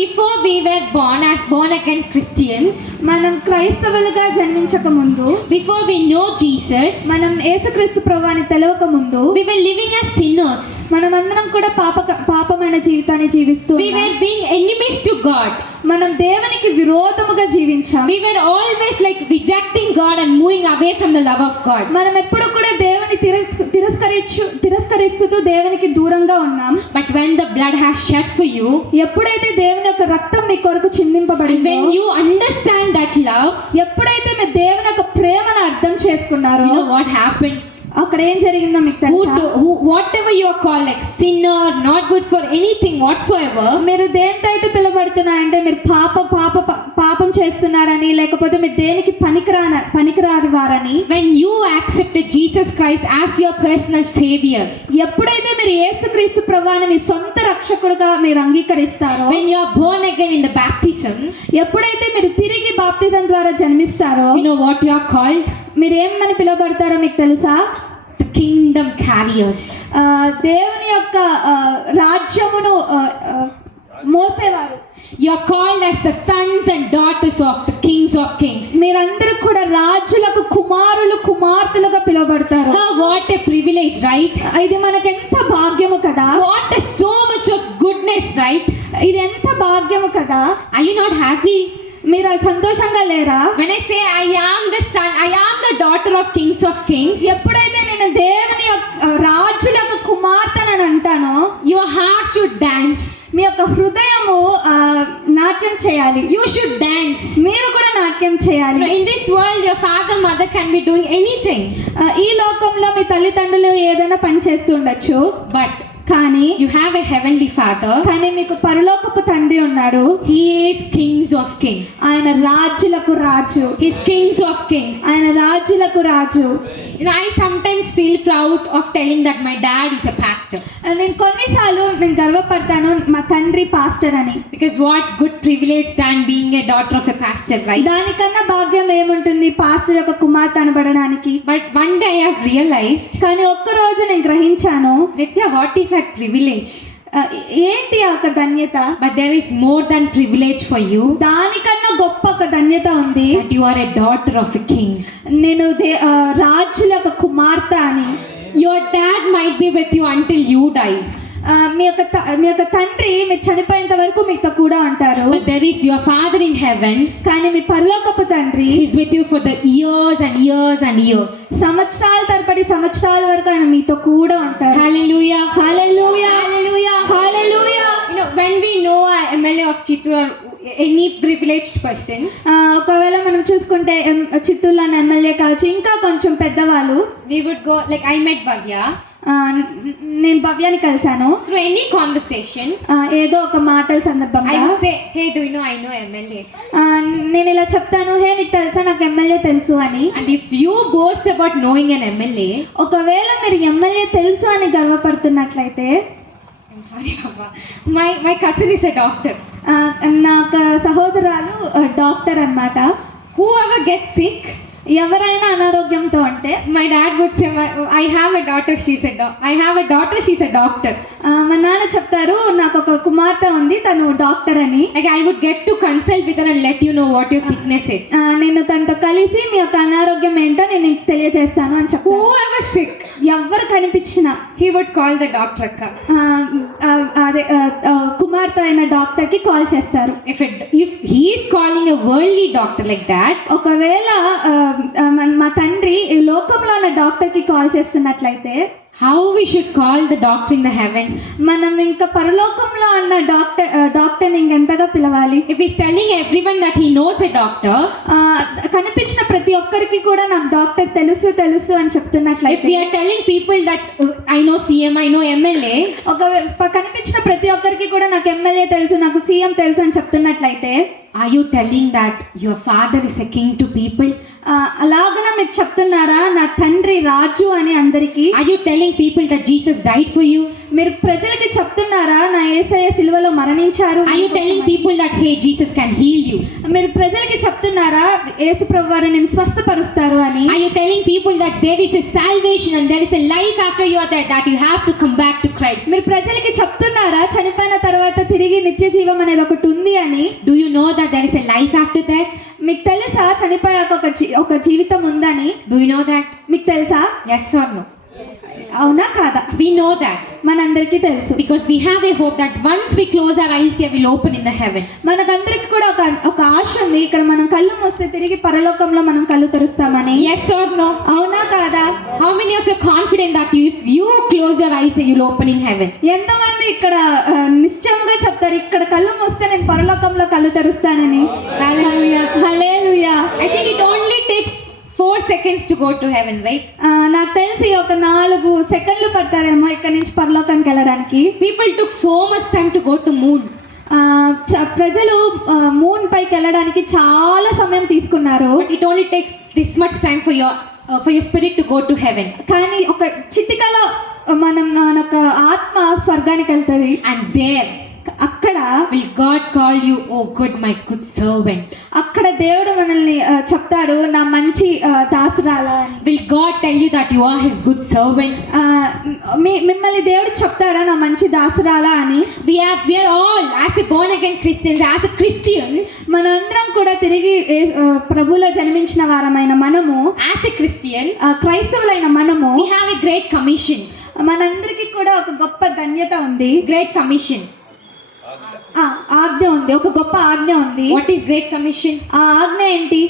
Before we were born again Christians, మనం క్రైస్తవులుగా జన్మించక ముందు, before we know Jesus, మనం యేసుక్రీస్తు ప్రభువుని తెలవక ముందు we were living as sinners. మనమందరం కూడా పాపమైన జీవితాన్ని జీవిస్తూ We were being enemies to God. మనం దేవునికి విరోధముగా జీవించాం. We were always like rejecting God and moving away from the love of God. మనం ఎప్పుడు కూడా దేవుని తిరస్కరిస్తూ దేవునికి దూరంగా ఉన్నాం. But when the blood has shed for you, ఎప్పుడైతే దేవుని యొక్క రక్తం మీ కొరకు చిందింపబడిందో, when you understand that love, ఎప్పుడైతే మీరు దేవుని యొక్క ప్రేమను అర్థం చేసుకున్నారో, you know what happened? అక్కడ ఏం జరిగిందో మీకు తెలుసా? Whatever you are called, like sinner, not good for anything whatsoever, మీరు దేంతో అయితే పిలువబడుతున్నారంటే మీరు పాపం చేస్తూ చేస్తున్నారని, లేకపోతే మీరు దేనికి పనికిరాని వారని. When you accepted Jesus Christ as your personal savior, ఎప్పుడైతే మీరు యేసుక్రీస్తు ప్రభువుని మీ సొంత రక్షకుడుగా మీరు అంగీకరిస్తారో, when you are born again in the baptism, ఎప్పుడైతే మీరు తిరిగి బాప్తిజం ద్వారా జన్మిస్తారో, you know what you are called? మీరు ఏమని పిలువబడతారో మీకు తెలుసా? The kingdom carriers. దేవుని యొక్క రాజ్యమును మోసేవారు. You are called as the sons and daughters of the kings of kings. మీరందరూ కూడా రాజులకు కుమారులు కుమార్తెలుగా పిలువబడతారు. Oh, what a privilege, right? ఇది మనకెంత భాగ్యము కదా. What a so much of goodness, right? ఇది ఎంత భాగ్యము కదా. Are you not happy? మీరు సంతోషంగా లేరా? When I say I am the son, I am the daughter of kings of kings, ఎప్పుడైతే నేను దేవుని రాజులకు కుమార్తెనని అంటానో, your heart should dance. మీ యొక్క హృదయము నాట్యం చేయాలి. You should dance. మీరు కూడా నాట్యం చేయాలి. In this world, your father, mother can be doing anything. ఈ లోకంలో మీ తల్లిదండ్రులు ఏదైనా పని చేస్తూ ఉండొచ్చు, But కానీ you have a heavenly father. కానీ మీకు పరలోకపు తండ్రి ఉన్నాడు. He is kings of kings. ఆయన రాజులకు రాజు. He is kings of kings. ఆయన రాజులకు రాజు. You know, I sometimes feel proud of telling that my dad is a pastor. నేను కొన్నిసార్లు గర్వపడతాను మా తండ్రి పాస్టర్ అని. Because what good privilege than being a daughter of a pastor, right? దానికన్నా భాగ్యం ఏముంటుంది పాస్టర్ యొక్క కుమార్తె అనబడడానికి. But one day I have realized, కానీ ఒక్కరోజు నేను గ్రహించాను, Nitya, what is that privilege? ఏంటి ఒక ధన్యత. But there is more than privilege for you. దానికన్నా గొప్ప ఒక ధన్యత ఉంది. That you are a daughter of a king. నేను రాజుల యొక్క కుమార్తె అని. Your dad might be with you until you die. మీ యొక్క తండ్రి మీరు చనిపోయేంత వరకు మీతో కూడా ఉంటారు. But there is your father in heaven. కానీ మీ పరలోకపు తండ్రి He is with you for the years and years and years. సంవత్సరాల తరబడి సంవత్సరాల వరకు ఆయన మీతో కూడా ఉంటారు. Hallelujah. Hallelujah. Hallelujah. Hallelujah. You know, when we know a MLA of Chittoor, any privileged person, ఒకవేళ మనం చూసుకుంటే చిత్తూరులోని ఎమ్మెల్యే కావచ్చు, ఇంకా కొంచెం పెద్దవాళ్ళు, we would go, like I met Bhavya. నేను భవ్యాన్ని కలిశాను. Through any conversation, ఏదో ఒక మాటల సందర్భంగా I would say, hey, do you know I know MLA? నేను ఇలా చెప్తాను, హే నీకు తెలుసా నాకు ఎమ్మెల్యే తెలుసు అని. And if you boast about knowing an MLA, ఒకవేళ మీరు ఎమ్మెల్యే తెలుసు అని గర్వపడుతున్నట్లయితే, I'm sorry, Baba, my cousin is a doctor. నాకు సహోదరాలు డాక్టర్ అన్నమాట. Whoever gets sick, ఎవరైనా అనారోగ్యంతో అంటే, my dad would say, I have a daughter, she's a doctor. మా నాన్న చెప్తారు నాకు ఒక కుమార్తె ఉంది తను డాక్టర్ అని. Like I would get to consult with her and let you know what your sickness is. నేను తనతో కలిసి మీ యొక్క అనారోగ్యం ఏంటో నేను నీకు తెలియజేస్తాను అని చెప్తాను. Whoever sick, ఎవరు కనిపించినా he would call the doctor akka. అదే కుమార్తె అయిన డాక్టర్ కి కాల్ చేస్తారు. If he is calling a worldly doctor like that, ఒకవేళ మా తండ్రి ఈ లోకంలో ఉన్న డాక్టర్ కి కాల్ చేస్తున్నట్లయితే, how we should call the doctor in the heaven? మనం ఇంకా పరలోకంలో ఉన్న డాక్టర్ ఇంకెంతగా పిలవాలి. If he's telling everyone that he knows a doctor, కనిపించిన ప్రతి ఒక్కరికి కూడా నాకు డాక్టర్ తెలుసు అని if చెప్తున్నట్లయితే, we are telling people that I know CM, I know MLA, కనిపించిన ప్రతి ఒక్కరికి కూడా నాకు ఎమ్మెల్యే తెలుసు నాకు సీఎం తెలుసు అని చెప్తున్నట్లయితే, are you telling that your father is a king to people? అలాగనా మీరు చెప్తున్నారా నా తండ్రి రాజు అని అందరికి? Are you telling people that Jesus died for you? మీరు ప్రజలకి చెప్తున్నారా నా యేసయ్య సిలువలో మరణించారు? Are you telling people that hey, Jesus can heal you? మీరు ప్రజలకి చెప్తున్నారా యేసు ప్రభువారు నిన్ను స్వస్థపరుస్తారు అని? Are you telling people that there is a salvation and there is a life after you are dead, that you have to come back to Christ? మీరు ప్రజలకి చెప్తున్నారా చనిపోయిన తర్వాత తిరిగి నిత్య జీవం అనేది ఒకటి ఉంది అని? Do you know that there is a life after death? మీకు తెలుసా చనిపోయాక ఒక జీవితం ఉందని? Do you know that? మీకు తెలుసా? Yes or no? అవునా కాదా? We know that మనందరికీ తెలుసు. because we have a hope that once we close our eyes here, will open in the heaven. మనకందరికి కూడా ఒక ఆశ ఉంది, ఇక్కడ మనం కళ్ళు మూస్తే తిరిగి పరలోకంలో మనం కళ్ళు తెరుస్తామని. Yes or no? అవునా కాదా? How many of you are confident that if you close your eyes, you will open in heaven? ఎంతమంది ఇక్కడ నిశ్చయంగా చెప్తారు ఇక్కడ కళ్ళు మూస్తే నేను పరలోకంలో కళ్ళు తెరుస్తానని? Hallelujah. Hallelujah. I think it only takes 4 seconds to go to heaven, right? నాకు తెలిసి ఒక 4 సెకండ్లు పడతారేమో ఇక్కడ నుంచి పరలోకానికి వెళ్ళడానికి. People took so much time to go to moon. ప్రజలు మూన్ పైకి వెళ్ళడానికి చాలా సమయం తీసుకున్నారు. But it only takes this much time for your spirit to go to heaven. కానీ ఒక చిటికలో మన యొక్క ఆత్మ స్వర్గానికి వెళ్తుంది. And there అక్కడ will God call you, oh good, my good servant. అక్కడ దేవుడు మనల్ని చెప్తాడు, నా మంచి దాసురాలా అని. Will God tell you that you are his good servant? మిమ్మల్ని దేవుడు చెప్తాడా నా మంచి దాసురాలా అని? We are all, as a born again Christians, as a Christians, మనందరం కూడా తిరిగి ప్రభువులో జన్మించిన వారమైన మనము, as a Christians, క్రైస్తవులైన మనము, we have a great commission. మనందరికీ కూడా ఒక గొప్ప ధన్యత ఉంది. Great commission. ఆజ్ఞ ఉంది, ఒక గొప్ప ఆజ్ఞ ఉంది. What is great commission? ఆ ఆజ్ఞ ఏంటి?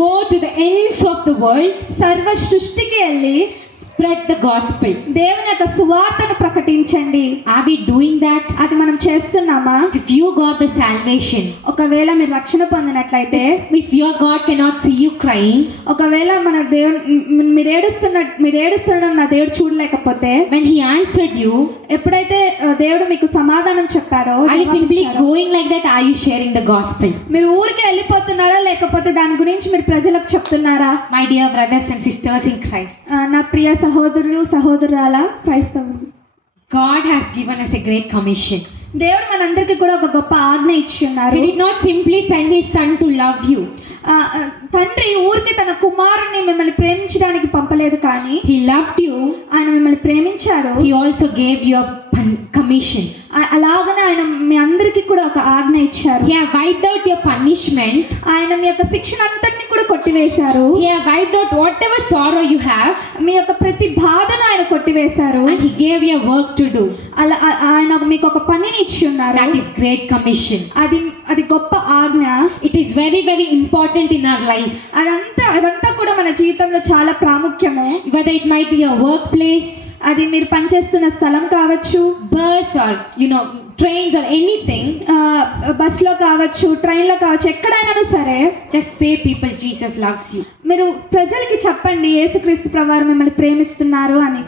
Go to the ends of the world, సర్వ సృష్టికి వెళ్ళి spread the gospel. దేవుని యొక్క సువార్తను ప్రకటించండి. Are we doing that? అది మనం చేస్తున్నామా? If you got the salvation, ఒకవేళ మీరు రక్షణ పొందినట్లయితే, if your God cannot see you crying, ఒకవేళ మన దేవుడు మీరు ఏడుస్తుండడం నా దేవుడు చూడలేకపోతే, when he answered you, ఎప్పుడైతే దేవుడు మీకు సమాధానం చెప్పారో, are you simply going like that? Are you sharing the gospel? మీరు ఊరికి వెళ్ళిపోతున్నారా, లేకపోతే దాని గురించి మీరు ప్రజలకు చెప్తున్నారా? My dear brothers and sisters in Christ, నా ప్రియ సహోదరులు సహోదరుల క్రైస్తవులు, God has given us a great commission. దేవుడు మనందరికీ కూడా ఒక గొప్ప ఆజ్ఞ ఇచ్చి ఉన్నారు. He did not simply send his son to love you. తండ్రి ఊరికి తన కుమారుని మిమ్మల్ని ప్రేమించడానికి పంపలేదు, కానీ He loved you. ఆయన మిమ్మల్ని ప్రేమించారు. He also gave you a commission. అలాగనే ఆయన మీ అందరికీ కూడా ఒక ఆజ్ఞ ఇచ్చారు. He have wiped out your punishment. ఆయన మీ యొక్క శిక్షణ అంతటిని కూడా కొట్టివేశారు. He have wiped out whatever sorrow you have. మీ యొక్క ప్రతి బాధను ఆయన కొట్టివేశారు. And he gave you a work to do. అలా ఆయన మీకు ఒక పనిని ఇచ్చి ఉన్నారు. That is great commission. అది గొప్ప ఆజ్ఞ. It is very, very important in our life. అదంతా కూడా మన జీవితంలో చాలా ప్రాముఖ్యము. Whether it might be a workplace, అది మీరు పనిచేస్తున్న స్థలం కావచ్చు, bus or trains or anything, బస్లో కావచ్చు, ట్రైన్లో కావచ్చు, ఎక్కడైనా సరే, just say people, Jesus loves you. మీరు ప్రజలకి చెప్పండి యేసుక్రీస్తు ప్రభువారు మిమ్మల్ని ప్రేమిస్తున్నారు అని.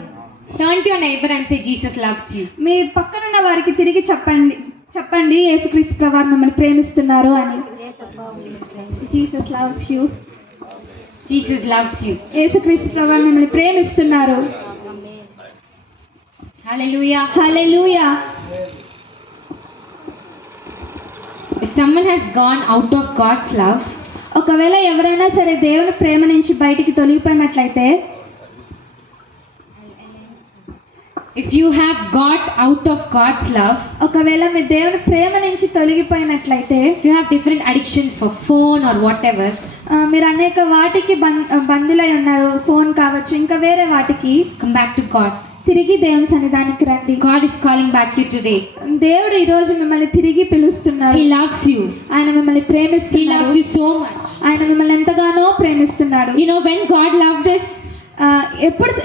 Turn to your neighbor and say Jesus loves you. మీ పక్కనున్న వారికి తిరిగి చెప్పండి యేసుక్రీస్తు ప్రభువారు మిమ్మల్ని ప్రేమిస్తున్నారు అని. Jesus loves you. Jesus loves you. యేసుక్రీస్తు ప్రభువారు మిమ్మల్ని ప్రేమిస్తున్నారు. Hallelujah. Hallelujah. If someone has gone out of God's love, ఒకవేళ ఎవరైనా సరే దేవుని ప్రేమ నుంచి బయటికి తొలగిపోయినట్లయితే, if you have got out of God's love, ఒకవేళ మీ దేవుని ప్రేమ నుంచి తొలగిపోయినట్లయితే, if you have different addictions for phone or whatever, మీరు అనేక వాటికి బంధులై ఉన్నారు, ఫోన్ కావచ్చు, ఇంకా వేరే వాటికి, come back to God. తిరిగి దేవుని సన్నిధానికి రండి. God is calling back you today. దేవుడు ఈ రోజు మిమ్మల్ని తిరిగి పిలుస్తున్నారు. He loves you. ఆయన మిమ్మల్ని He ప్రేమిస్తున్నారు. loves you so much. ఆయన మిమ్మల్ని ఎంతగానో ప్రేమిస్తున్నాడు. When God loved us,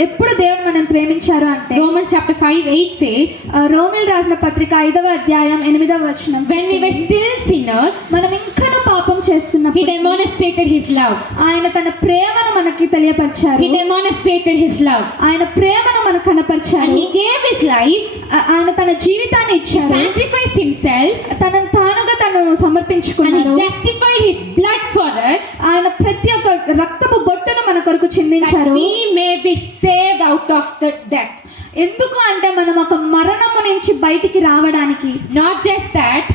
ఎప్పుడు దేవుడు మనల్ని ప్రేమించారు అంటే, Romans chapter 5:8 says, రోమీయులకు రాసిన పత్రిక 5వ అధ్యాయం 8వ వచనం, when we were still sinners, మనం ఇంకా పాపం చేస్తున్నప్పుడు He demonstrated His love. ఆయన తన ప్రేమను మనకి తెలియపరిచారు. He demonstrated His love. ఆయన ప్రేమను మనకు కనపరిచారు. And He gave His life, ఆయన తన జీవితాన్ని ఇచ్చారు. sacrificed Himself, తనను తానుగా తను and He సమర్పించుకున్నారు. justified His blood for us, ఆయన ప్రతి ఒక్క రక్తపు బొట్టును మన కొరకు that చిందించారు. we may be saved out of the death. ఎందుకు అంటే మనం ఒక మరణము నుంచి బయటికి రావడానికి. Not just that,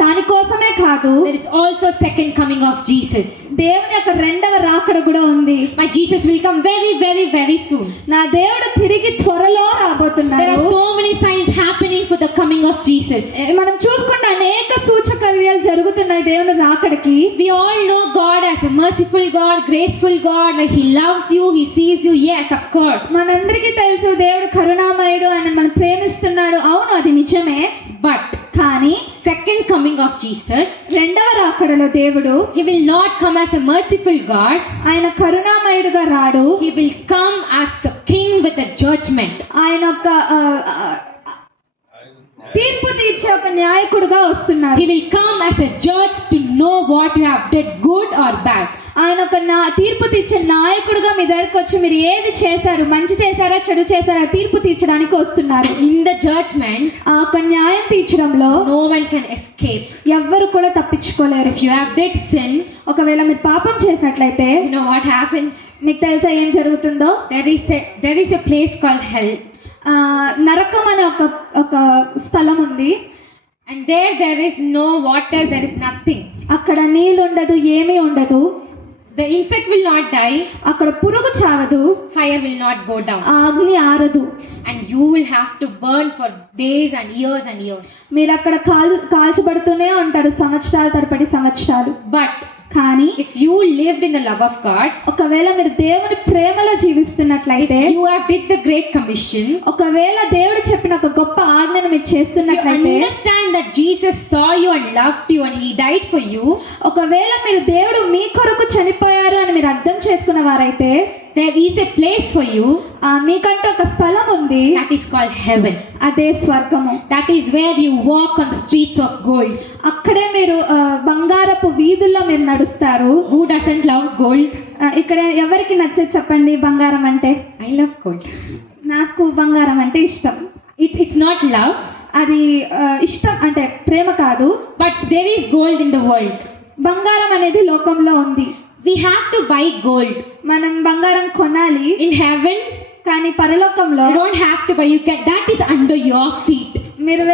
దానికోసమే కాదు, there is also second coming of Jesus. దేవుని యొక్క రెండవ రాకడ కూడా ఉంది. My Jesus will come very, very, very soon. నా దేవుడు తిరిగి త్వరలో There రాబోతున్నారు. are so many signs happening for the coming of Jesus. మనం చూసుకుంటే అనేక సూచక్రియలు జరుగుతున్నాయి దేవుని రాకడికి. We all know God as a merciful God, graceful God, like He loves you, He sees you. Yes, of course. మనందరికీ తెలుసు దేవుడు కరుణామయుడు, ఆయన మనం ప్రేమిస్తున్నాడు. అవును, అది నిజమే. But కానీ second coming of Jesus, రెండవ రాకడలో దేవుడు He will not come as a merciful God. ఆయన కరుణామయుడుగా రాడు. He will come as a king with a judgment. ఆయన ఒక తీర్పు తీర్చే ఒక న్యాయకుడుగా వస్తున్నారు. He will come as a judge to know what you have did, good or bad. ఆయన ఒక తీర్పు తీర్చే నాయకుడుగా మీ దగ్గరకు వచ్చి మీరు ఏది చేశారు, మంచి చేశారా చెడు చేశారా తీర్పు తీర్చడానికి వస్తున్నారు. In the judgment, ఆ ఒక న్యాయం తీర్చడంలో no one can escape. ఎవ్వరు కూడా తప్పించుకోలేరు. If you have did sin, ఒకవేళ మీరు పాపం చేసినట్లయితే you know what happens? మీకు తెలుసా ఏం జరుగుతుందో? There is a place called hell. నరకం అనే ఒక స్థలం ఉంది. And there is no water, there is nothing. అక్కడ నీళ్ళు ఉండదు, ఏమీ ఉండదు. The insect will not die, అక్కడ పురుగు చావదు, fire will not go down. ఆ అగ్ని ఆరదు. And you will have to burn for days and years and years. మీరు అక్కడ కాల్చబడుతూనే ఉంటారు సంవత్సరాల తరబడి సంవత్సరాలు. But కానీ if you lived in the love of God, ఒకవేళ మీరు దేవుని ప్రేమలో జీవిస్తున్నట్లయితే, if you have did the great commission, ఒకవేళ దేవుడు చెప్పిన ఒక గొప్ప ఆజ్ఞను మీరు you చేస్తున్నట్లయితే, understand that Jesus saw you and loved you and he died for you, ఒకవేళ మీరు దేవుడు మీ కొరకు చనిపోయారు అని మీరు అర్థం చేసుకున్న వారైతే, there is a place for you మీకంటే ఒక స్థలం ఉంది, that is called heaven. అదే స్వర్గము. That is where you walk on the streets of gold. అక్కడే మీరు బంగారపు వీధుల్లో మీరు నడుస్తారు. Who doesn't love gold? ఇక్కడ ఎవరికి నచ్చదు చెప్పండి బంగారం అంటే? I love gold. నాకు బంగారం అంటే ఇష్టం. It's not love, అది ఇష్టం అంటే ప్రేమ కాదు. but there is gold in the world. బంగారం అనేది లోకంలో ఉంది. We have to buy gold. మనం బంగారం కొనాలి. In heaven, కానీ పరలోకంలో you don't have to buy. You can. That is under your feet. మీరు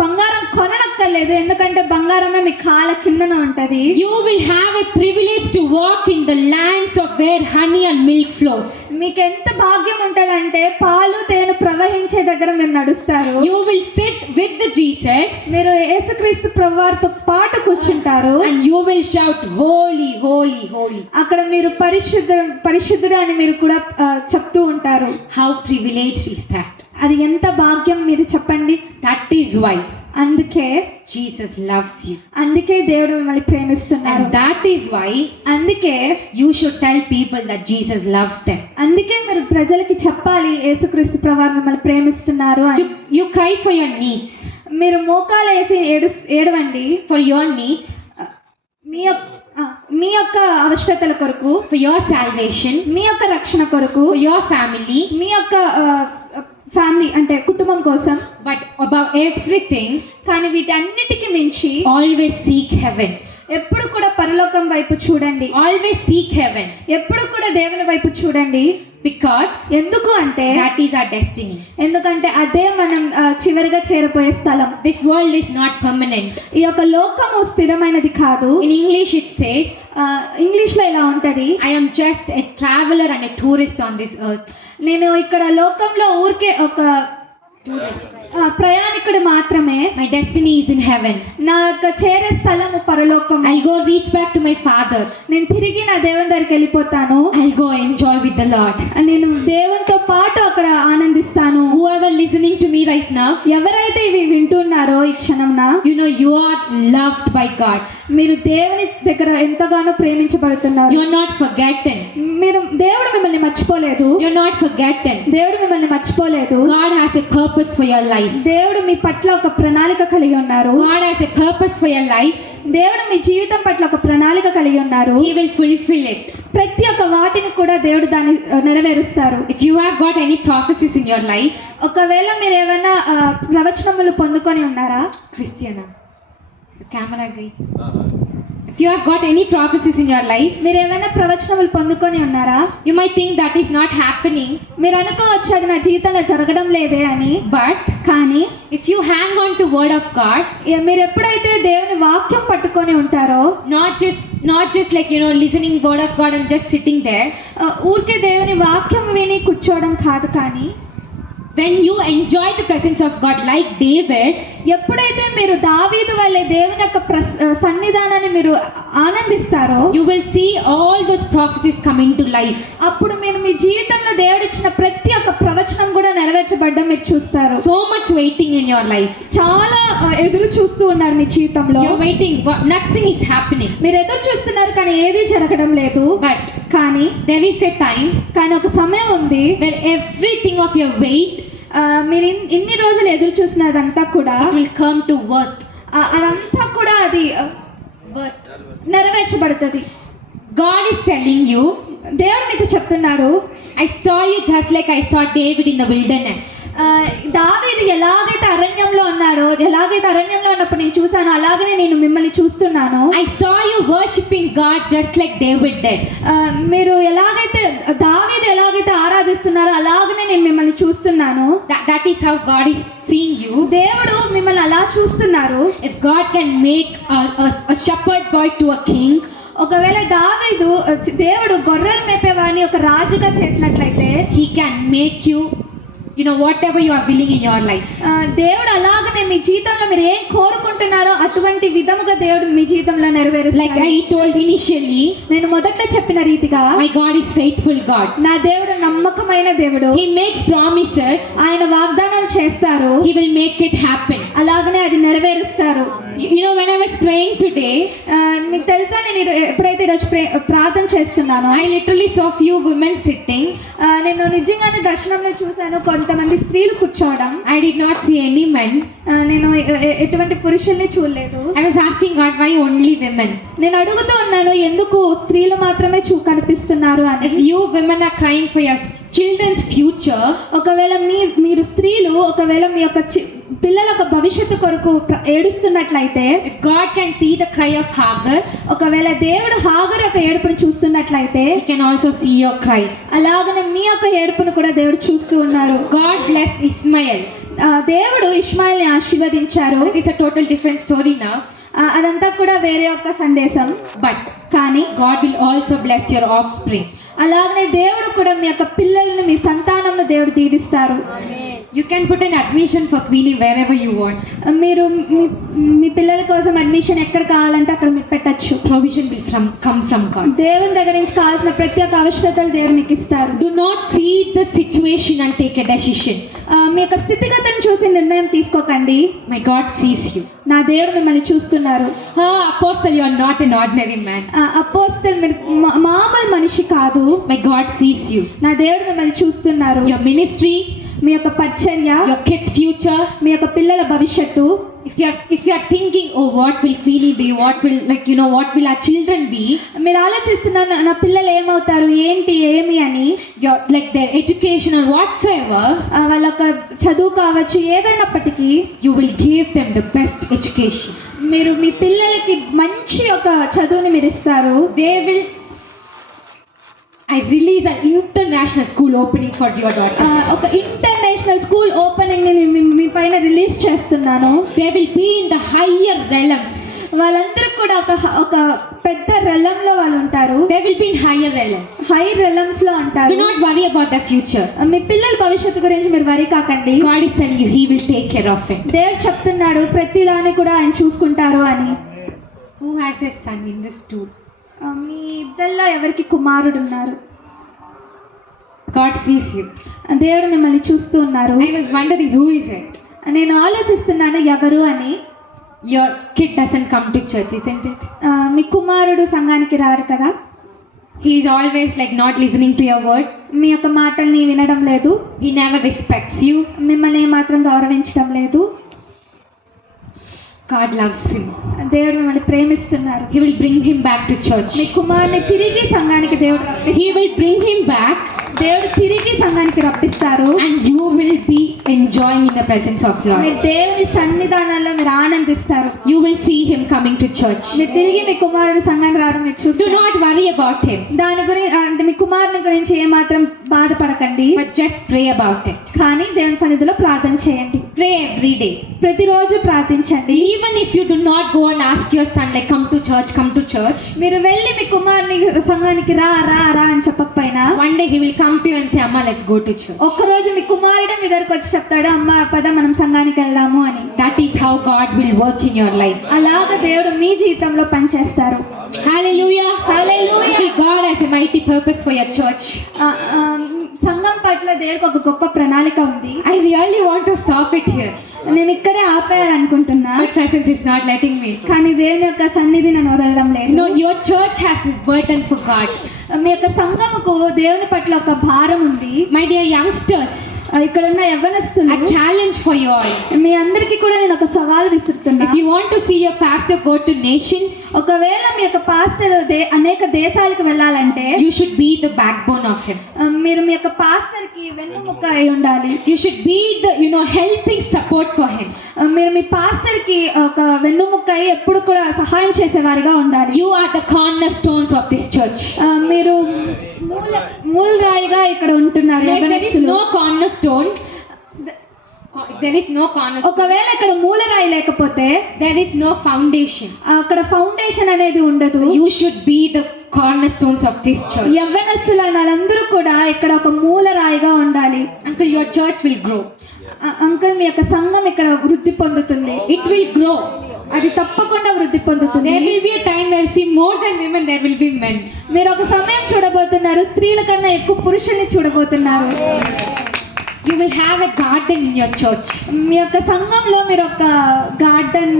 బంగారం కొననక్కర్లేదు, ఎందుకంటే బంగారమే మీ కాళ్ళ కిందన ఉంటది. You will have a privilege to walk in the lands of where honey and milk flows. మీకు ఎంత భాగ్యం ఉంటదంటే పాలు తేనె ప్రవహించే దగ్గర మీరు నడుస్తారు. You will sit with the Jesus మీరు యేసుక్రీస్తు ప్రభువారితో పాటు కూర్చుంటారు. and you will shout holy, holy, holy. అక్కడ మీరు పరిశుద్ధుడు అని మీరు కూడా చెప్తూ ఉంటారు. How privileged is that? అది ఎంత భాగ్యం మీరు చెప్పండి. That is why అందుకే Jesus loves you. అందుకే దేవుడు మిమ్మల్ని ప్రేమిస్తున్నారు. And that is why అందుకే you should tell people that Jesus loves them. అందుకే మీరు ప్రజలకి చెప్పాలి యేసుక్రీస్తు ప్రభువారు మిమ్మల్ని ప్రేమిస్తున్నారు అని. You cry for your needs. మీరు మోకాలు వేసి ఏడవండి. For your needs, మీ యొక్క అవసరతల కొరకు, for your salvation, మీ యొక్క రక్షణ కొరకు, for your family, మీ యొక్క ఫ్యామిలీ అంటే కుటుంబం కోసం. but above everything, కానీ వీటన్నిటికి మించి always seek heaven. ఎప్పుడు కూడా పరలోకం వైపు చూడండి. Always seek heaven. ఎప్పుడు కూడా దేవుని వైపు చూడండి. Because ఎందుకు అంటే that is our destiny. ఎందుకంటే అదే మనం చివరిగా చేరపోయే స్థలం. This world is not permanent. ఈ యొక్క లోకము స్థిరమైనది కాదు. In English it says, English లో ఇలా ఉంటది, I am just a traveler and a tourist on this earth. నేను ఇక్కడ లోకంలో ఊరికే ఒక ప్రయాణికుడు మాత్రమే. My destiny is in heaven. నా యొక్క చేరే స్థలము పరలోకం. I'll go reach back to my father. నేను తిరిగి నా దేవుని దగ్గరికి వెళ్ళిపోతాను. I'll go enjoy with the Lord. నేను దేవునితో పాటు అక్కడ ఆనందిస్తాను. Whoever listening to me right now, ఎవరైతే ఇవి వింటున్నారో ఈ క్షణంన, you know you are loved by God. మీరు దేవుని దగ్గర ఎంతగానో ప్రేమించబడుతున్నారు. You are not forgotten. దేవుడు మిమ్మల్ని మర్చిపోలేదు. You are not forgotten. దేవుడు మిమ్మల్ని మర్చిపోలేదు. God has a purpose for your life. దేవుడు మీ పట్ల ఒక ప్రణాళిక కలిగి ఉన్నారు. God has a purpose for your life. దేవుడు మీ జీవితం పట్ల ఒక ప్రణాళిక కలిగి ఉన్నారు. He will fulfill it. ప్రతి ఒక్క వాటిని కూడా దేవుడు దాన్ని నెరవేరుస్తారు. If you have got any prophecies in your life, ఒకవేళ మీరు ఏమైనా ప్రవచనములు పొందుకొని ఉన్నారా? Christiana, the camera guy. If you have got any prophecies in your life, మీరు ఏమైనా ప్రవచనములు పొందుకొని ఉన్నారా? you might think that is not happening. మీరు అనుకోవచ్చు అది నా జీవితంలో జరగడం లేదే అని. But కానీ if you hang on to word of God, మీరు ఎప్పుడైతే దేవుని వాక్యం పట్టుకొని ఉంటారో, not just like listening word of God and just sitting there, ఊరికే దేవుని వాక్యం విని కూర్చోవడం కాదు, కానీ when you enjoy the presence of God like David, ఎప్పుడైతే మీరు దావీదు వలె దేవుని యొక్క సన్నిధానాన్ని మీరు ఆనందిస్తారో, you will see all those prophecies coming to life. అప్పుడు మీరు మీ జీవితంలో దేవుడు ఇచ్చిన ప్రతి ఒక్క ప్రవచనం కూడా నెరవేర్చబడ్డం మీరు చూస్తారు. So much waiting in your life. చాలా ఎదురు చూస్తూ ఉన్నారు మీ జీవితంలో. You're waiting, nothing is happening. మీరు ఎదురు చూస్తున్నారు కానీ ఏది జరగడం లేదు. But కానీ there is a time, కానీ ఒక సమయం ఉంది, where everything of your wait మీరు ఇన్ని రోజులు ఎదురు చూసినదంతా కూడా will come to worth. అదంతా కూడా అది నెరవేర్చబడుతుంది. God is telling you, దేవుడు మీతో చెప్తున్నారు, I saw you just like I saw David in the wilderness. దావీదు ఎలాగైతే అరణ్యంలో ఉన్నప్పుడు నేను చూశాను, అలాగనే నేను మిమ్మల్ని చూస్తున్నాను. I saw you worshipping God just like David did. మీరు ఎలాగైతే దావీదు ఎలాగైతే ఆరాధిస్తున్నారో అలాగనే నేను మిమ్మల్ని చూస్తున్నాను. That is how God is seeing you. దేవుడు మిమ్మల్ని అలా చూస్తున్నారు. If God can make a shepherd boy to a king, ఒకవేళ దేవుడు గొర్రెలు మేపేవాడిని ఒక రాజుగా చేసినట్లయితే, he can make you, whatever you are willing in your life. దేవుడు అలాగనే మీ జీవితంలో మీరు ఏం కోరుకుంటున్నారో అటువంటి విధముగా దేవుడు మీ జీవితంలో నెరవేరుస్తారు. Like I told initially, నేను మొదట్లో చెప్పిన రీతిగా my God is faithful God. నా దేవుడు నమ్మకమైన దేవుడు. He makes promises. ఆయన వాగ్దానాలు చేస్తారు, He will make it happen. అలాగనే అది నెరవేరుస్తారు. When I was praying today, మీకు తెలుసా, నేను ఎప్పుడైతే ఈరోజు ప్రార్థన చేస్తున్నానో, I literally saw few women sitting. నేను నిజంగానే దర్శనంలో చూశాను కొంతమంది స్త్రీలు కూర్చోవడం. I did not see any men. నేను ఎటువంటి పురుషుల్ని చూడలేదు. I was asking God, why only women? నేను అడుగుతూ ఉన్నాను, ఎందుకు స్త్రీలు మాత్రమే కనిపిస్తున్నారు అని. If you women are crying for your children's future, ఒకవేళ మీరు స్త్రీలు ఒకవేళ మీ యొక్క పిల్లల యొక్క భవిష్యత్తు కొరకు ఏడుస్తున్నట్లయితే, if God can see the cry of Hagar, ఒకవేళ దేవుడు హాగరు యొక్క ఏడుపును చూస్తున్నట్లయితే, He can also see your cry. అలాగనే మీ యొక్క ఏడుపును కూడా దేవుడు చూస్తూ ఉన్నారు. God blessed Ismael. దేవుడు ఇష్మాయిల్ని ఆశీర్వదించారు. It is a total different story now. అదంతా కూడా వేరే ఒక సందేశం. But కానీ God will also bless your offspring. అలాగనే దేవుడు కూడా మీ యొక్క పిల్లల్ని, మీ సంతానంను దేవుడు దీవిస్తారు. You can put an admission for Queenie wherever you want. మీరు మీ పిల్లల కోసం అడ్మిషన్ ఎక్కడ కావాలంటే అక్కడ మీరు పెట్టచ్చు. Provision will come from God. దేవుని దగ్గర నుంచి కావాల్సిన ప్రతి ఒక్క అవసరతలు దేవుడు మీకు ఇస్తారు. Do not see the situation and take a decision. మీ యొక్క స్థితిగతులను చూసి నిర్ణయం తీసుకోకండి. My God sees you. నా దేవుడు మిమ్మల్ని చూస్తున్నారు. Apostle, you are not an ordinary man. అపోస్తలు మీరు మామూలు మనిషి కాదు. My God sees you. నా దేవుడు మిమ్మల్ని చూస్తున్నారు. Your ministry, మీ యొక్క పరిచర్య, your kids' future, మీ యొక్క పిల్లల భవిష్యత్తు. If you are thinking, oh, what will Queenie be? What will our children be? మీరు ఆలోచిస్తున్నారు, నా పిల్లలు ఏమవుతారు, ఏమి అని. Like their education or whatsoever, వాళ్ళ యొక్క చదువు కావచ్చు, ఏదైనప్పటికీ you will give them the best education. మీరు మీ పిల్లలకి మంచి ఒక చదువుని మీరు ఇస్తారు. I release an international school opening for your daughter. ఒక ఇంటర్నేషనల్ స్కూల్ ఓపెనింగ్ ని మీ పైన రిలీజ్ చేస్తున్నాను. They will be in the higher realms. వాళ్ళందరూ కూడా ఒక పెద్ద రెలంలో వాళ్ళు ఉంటారు. They will be in higher realms. High realms లో ఉంటారు. Do not worry about their future. మీ పిల్లల భవిష్యత్తు గురించి మీరు వరి కాకండి. God is telling you He will take care of it. దేవుడు చెప్తున్నాడు ప్రతి దాన్ని కూడా ఆయన చూసుకుంటారు అని. Who has a son in this tour? మీ ఇద్దరిలో ఎవరికి కుమారుడు ఉన్నారు? God sees you. దేవుడు మిమ్మల్ని చూస్తూ ఉన్నారు. I was wondering who is it? నేను ఆలోచిస్తున్నాను ఎవరు అని. Your kid doesn't come to church, isn't it? మీ కుమారుడు సంఘానికి రాడు కదా. He is always like not listening to your word. మీ యొక్క మాటల్ని వినడం లేదు. He never respects you. మిమ్మల్ని ఏమాత్రం గౌరవించడం లేదు. God loves him. దేవుడు మిమ్మల్ని ప్రేమిస్తున్నారు. He will bring him back to church. మీ కుమారుని తిరిగి సంఘానికి దేవుడు He will bring him back. దేవుడు తిరిగి సంఘానికి రప్పిస్తారు. And you will be enjoying in the presence of Lord. మీరు దేవుని సన్నిధానంలో మీరు ఆనందిస్తారు. You will see him coming to church. మీరు తిరిగి మీ కుమారుడు సంఘానికి రావడం మీరు Do చూస్తారు. not worry about him. దాని గురించి అంటే మీ కుమారుని గురించి ఏమాత్రం బాధపడకండి. But just pray about it. కానీ దేవుని సన్నిధిలో ప్రార్థన చేయండి. Pray every day. ప్రతిరోజు ప్రార్థించండి. Even if you do not go and ask your son like come to church. మీరు వెళ్ళి మీ కుమారుని సంఘానికి రా అని చెప్పకపోయినా, One day he will come to you and say, Amma, let's go to church. ఒక్కరోజు మీ కుమారుడే మీ దగ్గరకు వచ్చి చెప్తాడు, అమ్మ పద మనం సంఘానికి వెళ్దాము అని. That is how God will work in your life. అలాగ దేవుడు మీ జీవితంలో పనిచేస్తారు. Hallelujah. Hallelujah. See, God has a mighty purpose for your church. సంఘం పట్ల దేవుడికి ఒక గొప్ప ప్రణాళిక ఉంది. I really want to stop it here. నేను ఇక్కడే ఆపేయాలనుకుంటున్నా, But presence is not letting me. కానీ దేవుని యొక్క సన్నిధి నన్ను వదలడం లేదు. Your church has this burden for God. మీ యొక్క సంఘముకు దేవుని పట్ల ఒక భారం ఉంది. My dear youngsters, ఇక్కడ ఉన్న యవ్వనస్తులు a challenge for you all. మీ అందరికీ కూడా నేను ఒక సవాల్ విసురుతున్నా. If you want to see your pastor go to nations, ఒకవేళ మీ యొక్క పాస్టర్ అనేక దేశాలకు వెళ్ళాలంటే you should be the backbone of him. మీరు మీ యొక్క పాస్టర్ కి వెన్నుముక్క అయి ఉండాలి. You should be the, helping support for him. మీరు మీ పాస్టర్ కి ఒక వెన్నుముక్క అయి ఎప్పుడు కూడా సహాయం చేసేవారిగా ఉండాలి. You are the cornerstones of this church. మీరు మూలరాయిగా ఇక్కడ ఉంటున్నారు. If there is no cornerstone, there is no cornerstone. ఒకవేళ ఇక్కడ మూలరాయి లేకపోతే There is no foundation. అక్కడ ఫౌండేషన్ అనేది ఉండదు. You should be the cornerstones of this church. యవ్వనస్తులైన వాళ్ళందరూ కూడా ఇక్కడ ఒక మూలరాయిగా ఉండాలి. Until your church will grow. Uncle మీ యొక్క సంఘం ఇక్కడ వృద్ధి పొందుతుంది. It will grow. అది తప్పకుండా వృద్ధి పొందుతుంది. There will be a time where see more than women there will be men. మీరు ఒక సమయం చూడబోతున్నారు, స్త్రీల కన్నా ఎక్కువ పురుషుల్ని చూడబోతున్నారు. You will have a garden in your church. మీ యొక్క సంఘంలో మీరు ఒక గార్డెన్